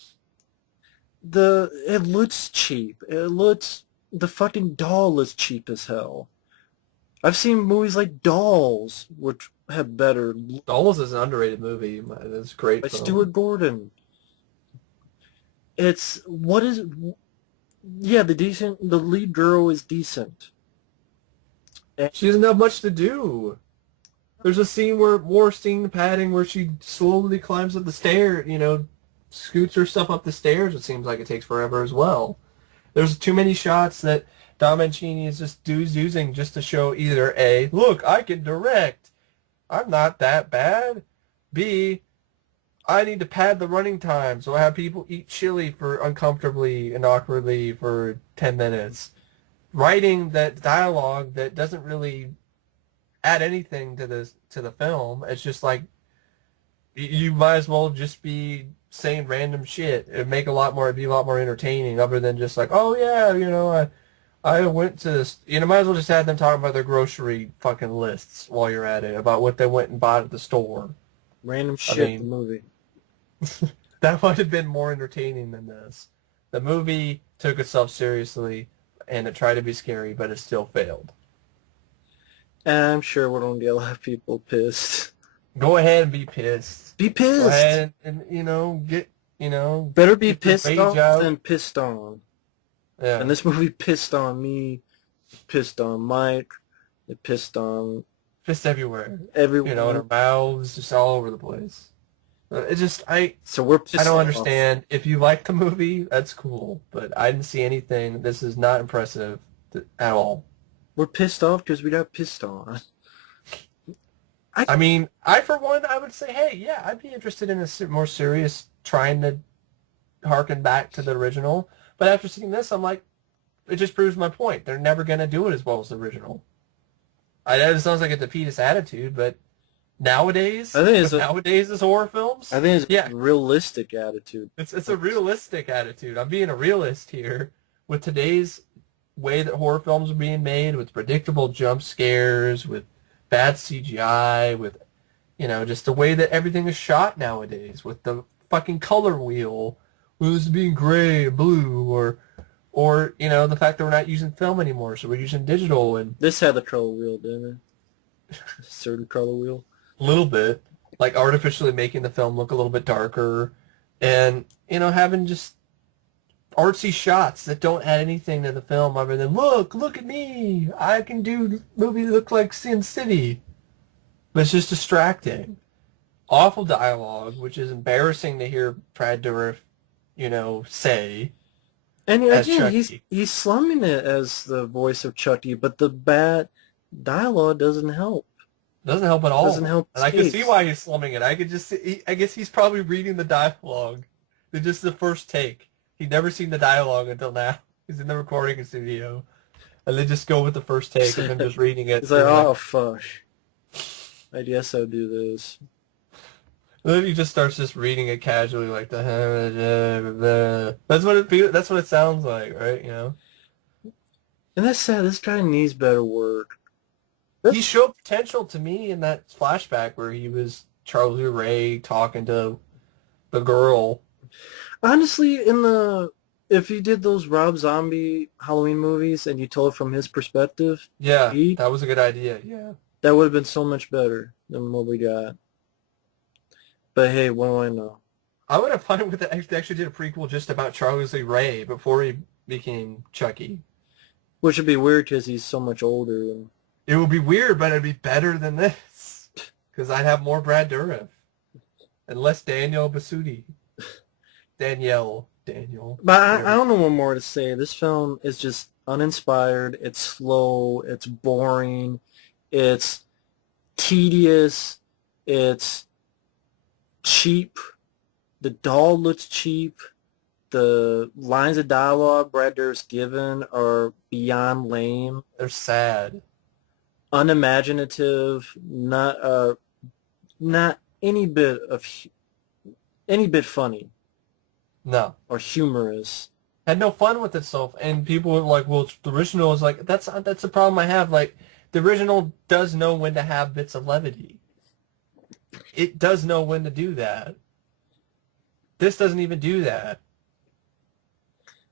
looks cheap. The fucking doll is cheap as hell. I've seen movies like Dolls, which have better, Dolls is an underrated movie. It's a great like film. Stuart Gordon. Yeah, the lead girl is decent. She doesn't have much to do. There's a scene where more scene padding where she slowly climbs up the stair, scoots her stuff up the stairs. It seems like it takes forever as well. There's too many shots that Don Mancini is just using just to show either A, look, I can direct. I'm not that bad. B, I need to pad the running time so I have people eat chili for uncomfortably and awkwardly for 10 minutes. Writing that dialogue that doesn't really add anything to the film. It's just like you might as well just be saying random shit. It'd be a lot more entertaining other than just like, oh yeah, I went to this, might as well just have them talk about their grocery fucking lists while you're at it, about what they went and bought at the store. Random shit in the movie. That might have been more entertaining than this. The movie took itself seriously and it tried to be scary, but it still failed. And I'm sure we're going to get a lot of people pissed. Go ahead and be pissed. Be pissed. Go ahead and get, Better be get your pissed rage off out. than pissed on. Yeah. And this movie pissed on me, pissed on Mike, it pissed on Just everywhere. everyone. In our mouths, just all over the place. It just, So we're pissed I don't off. understand. If you like the movie, that's cool. But I didn't see anything. This is not impressive at all. We're pissed off because we got pissed on. I mean, for one, I would say, hey, yeah, I'd be interested in a more serious, trying to harken back to the original. But after seeing this, I'm like, it just proves my point. They're never going to do it as well as the original. I know it sounds like a defeatist attitude, but nowadays, is horror films. I think it's a realistic attitude. It's a realistic attitude. I'm being a realist here. With today's way that horror films are being made, with predictable jump scares, with bad CGI, with, just the way that everything is shot nowadays, with the fucking color wheel, with this being gray and blue, or the fact that we're not using film anymore, so we're using digital. And This had the color wheel, didn't it? A certain color wheel. a little bit, like artificially making the film look a little bit darker, and having just artsy shots that don't add anything to the film other than look at me, I can do movies that look like Sin City, but it's just distracting. Awful dialogue, which is embarrassing to hear Brad Dourif, say. And as again, Chucky. he's slumming it as the voice of Chucky, but the bad dialogue doesn't help. Doesn't help at all. Doesn't help. And I can see why he's slumming it. I could just see, I guess he's probably reading the dialogue. It's just the first take. He'd never seen the dialogue until now. He's in the recording studio. And they just go with the first take and then just reading it. It's like, oh, fuck. I guess I'll do this. And then he just starts just reading it casually like the... That's what it sounds like, right? And that's sad. This guy needs better work. He showed potential to me in that flashback where he was Charlie Ray talking to the girl. Honestly, if you did those Rob Zombie Halloween movies and you told it from his perspective, Yeah, he that was a good idea. Yeah. that would have been so much better than what we got. But hey, what do I know? I would have fun with it if they actually did a prequel just about Charlie Ray before he became Chucky. Which would be weird because he's so much older. And It would be weird, but it'd be better than this. Because I'd have more Brad Dourif. And less Daniel Basutti. Daniel. But I don't know what more to say. This film is just uninspired. It's slow. It's boring. It's tedious. It's cheap. The doll looks cheap. The lines of dialogue Brad Dourif's given are beyond lame, They're sad. unimaginative, not any bit funny No. or humorous. Had no fun with itself. And people were like, well, the original is like, that's the problem I have. Like, the original does know when to have bits of levity. It does know when to do that. This doesn't even do that.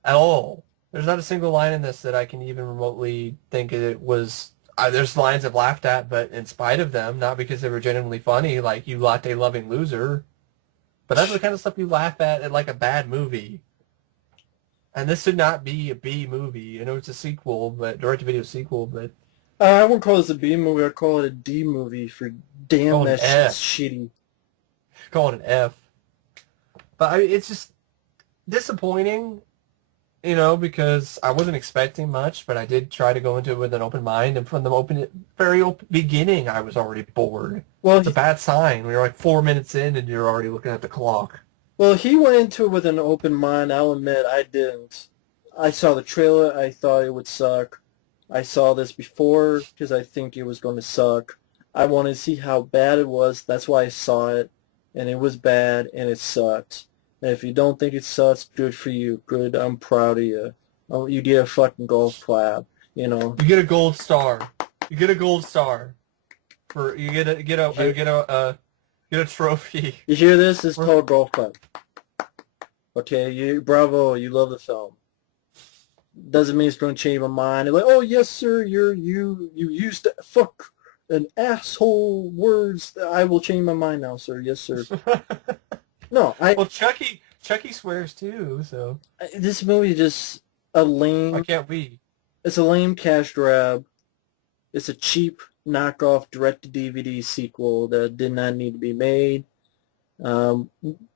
At all. There's not a single line in this that I can even remotely think it was... there's lines I've laughed at, but in spite of them, not because they were genuinely funny, like you latte-loving loser. But that's the kind of stuff you laugh at like a bad movie. And this should not be a B movie. I know it's a sequel, but direct-to-video sequel, but... I wouldn't call this a B movie. I'd call it a D movie for damn that shit's shitty. Call it an F. But I mean, it's just disappointing, because I wasn't expecting much, but I did try to go into it with an open mind, and from the very open beginning, I was already bored. Well, it's a bad sign when you're like 4 minutes in and you're already looking at the clock. Well, he went into it with an open mind. I'll admit, I didn't. I saw the trailer. I thought it would suck. I saw this before because I think it was going to suck. I wanted to see how bad it was. That's why I saw it, and it was bad, and it sucked. And if you don't think it sucks, good for you. Good, I'm proud of you. Oh, you get a fucking golf clap. You get a gold star. You get a gold star. You get a trophy. You hear this? It's called golf clap. Okay, bravo. You love the film. Doesn't mean it's going to change my mind. Like, oh yes, sir. You used fuck an asshole words. I will change my mind now, sir. Yes, sir. No, Well, Chucky swears too, so... This movie is just a lame... Why can't we? It's a lame cash grab. It's a cheap knockoff direct-to-DVD sequel that did not need to be made.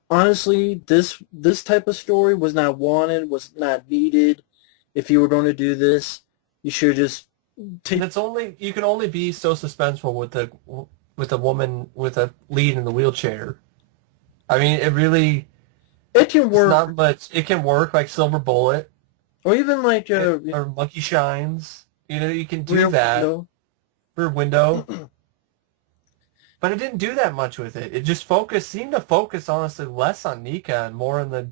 Honestly, this type of story was not wanted, was not needed. If you were going to do this, you should just take... You can only be so suspenseful with a woman with a lead in the wheelchair. I mean, it can work. Not much. It can work like Silver Bullet, or even like or Monkey Shines. You can do Rear that. Window. Rear Window. But it didn't do that much with it. It just seemed to focus honestly less on Nika and more on the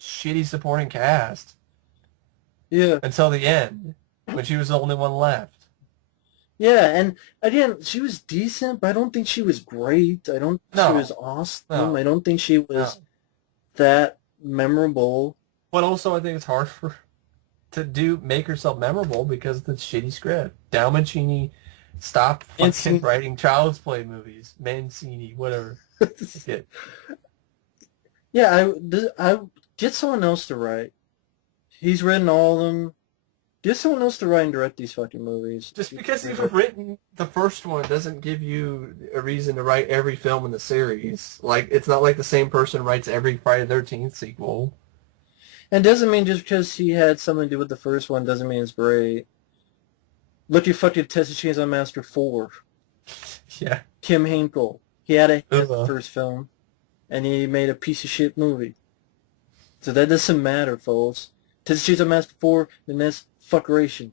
shitty supporting cast. Yeah. Until the end, when she was the only one left. Yeah, and again, she was decent, but I don't think she was great. I don't think she was awesome. No. I don't think she was that memorable. But also, I think it's hard to make herself memorable because of the shitty script. Dal Mancini, stop fucking writing Child's Play movies. Mancini, whatever. Yeah, I get someone else to write. He's written all of them. Get someone else to write and direct these fucking movies. Just because he's written the first one doesn't give you a reason to write every film in the series. Like, it's not like the same person writes every Friday the 13th sequel. And doesn't mean just because he had something to do with the first one doesn't mean it's great. Look at fucking Texas Chainsaw Massacre 4. Yeah. Kim Hinkle. He had a hit the first film, and he made a piece of shit movie. So that doesn't matter, folks. Texas Chainsaw Massacre 4, the next fuckeration.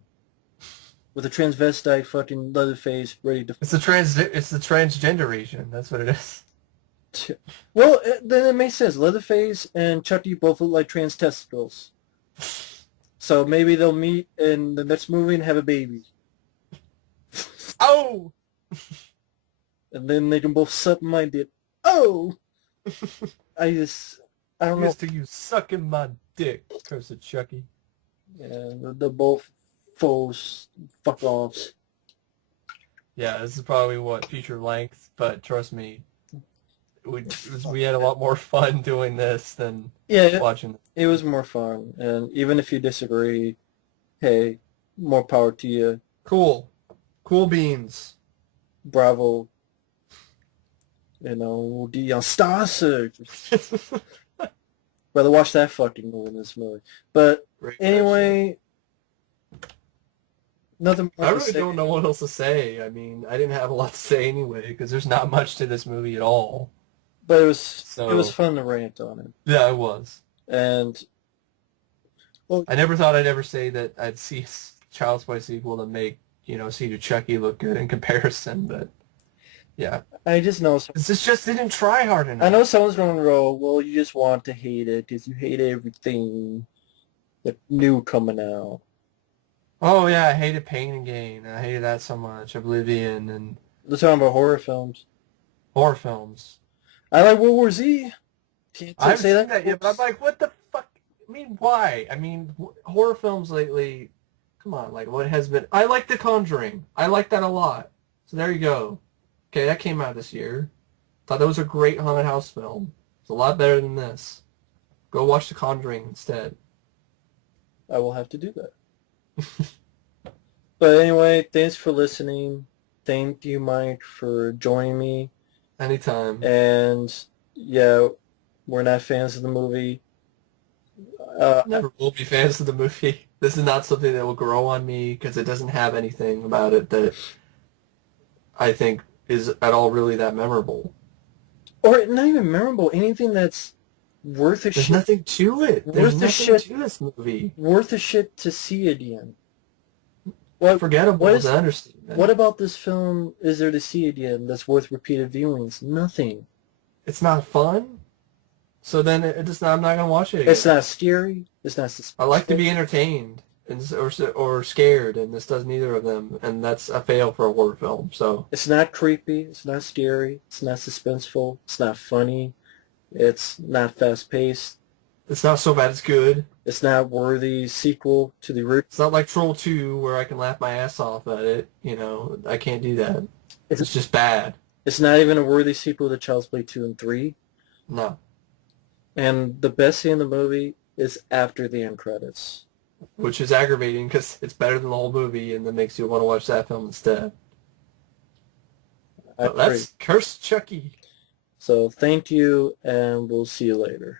With a transvestite fucking Leatherface ready to... It's the transgenderation. That's what it is. Well, then it makes sense. Leatherface and Chucky both look like trans testicles. So maybe they'll meet in the next movie and have a baby. Oh! And then they can both suck my dick. Oh! I don't know. Used to you sucking my dick, cursed Chucky. Yeah, they're both faux fuck-offs. Yeah, this is probably what feature length, but trust me, we had a lot more fun doing this than watching. It was more fun, and even if you disagree, hey, more power to you. Cool beans. Bravo. Die Stars. Rather watch that fucking movie than this movie. But anyway, nothing more I to really say. don't know what else to say. I mean, I didn't have a lot to say anyway because there's not much to this movie at all. But it was fun to rant on it. Yeah, it was. And I never thought I'd ever say that I'd see Child's Play sequel to make Cedar Chucky look good in comparison, but yeah. I just know This just didn't try hard enough. I know someone's going to go, well, you just want to hate it because you hate everything that's new coming out. Oh yeah, I hated Pain and Gain. I hated that so much. Oblivion and They're talking about horror films. horror films. I like World War Z. I haven't seen that yet, but I'm like, what the fuck? I mean, why? I mean, horror films lately, come on, like what has been... I like The Conjuring. I like that a lot. So there you go. Okay, that came out this year. Thought that was a great haunted house film. It's a lot better than this. Go watch The Conjuring instead. I will have to do that. But anyway, thanks for listening. Thank you, Mike, for joining me. Anytime. And yeah, we're not fans of the movie. Never will be fans of the movie. This is not something that will grow on me because it doesn't have anything about it that I think is at all really that memorable. Or not even memorable. Anything that's worth a shit. There's nothing to it. There's nothing to this movie. Worth a shit to see again. Forgettable is an understatement. What about this film is there to see again that's worth repeated viewings? Nothing. It's not fun? So then I'm not going to watch it again. It's not scary. It's not suspenseful. I like to be entertained or scared, and this does neither of them, and that's a fail for a horror film. So it's not creepy. It's not scary. It's not suspenseful. It's not funny. It's not fast-paced. It's not so bad it's good. It's not worthy sequel to the original. It's not like Troll 2 where I can laugh my ass off at it. I can't do that. It's just bad. It's not even a worthy sequel to Child's Play 2 and 3. No. And the best scene in the movie is after the end credits. Which is aggravating because it's better than the whole movie and that makes you want to watch that film instead. That's Cursed Chucky. So thank you, and we'll see you later.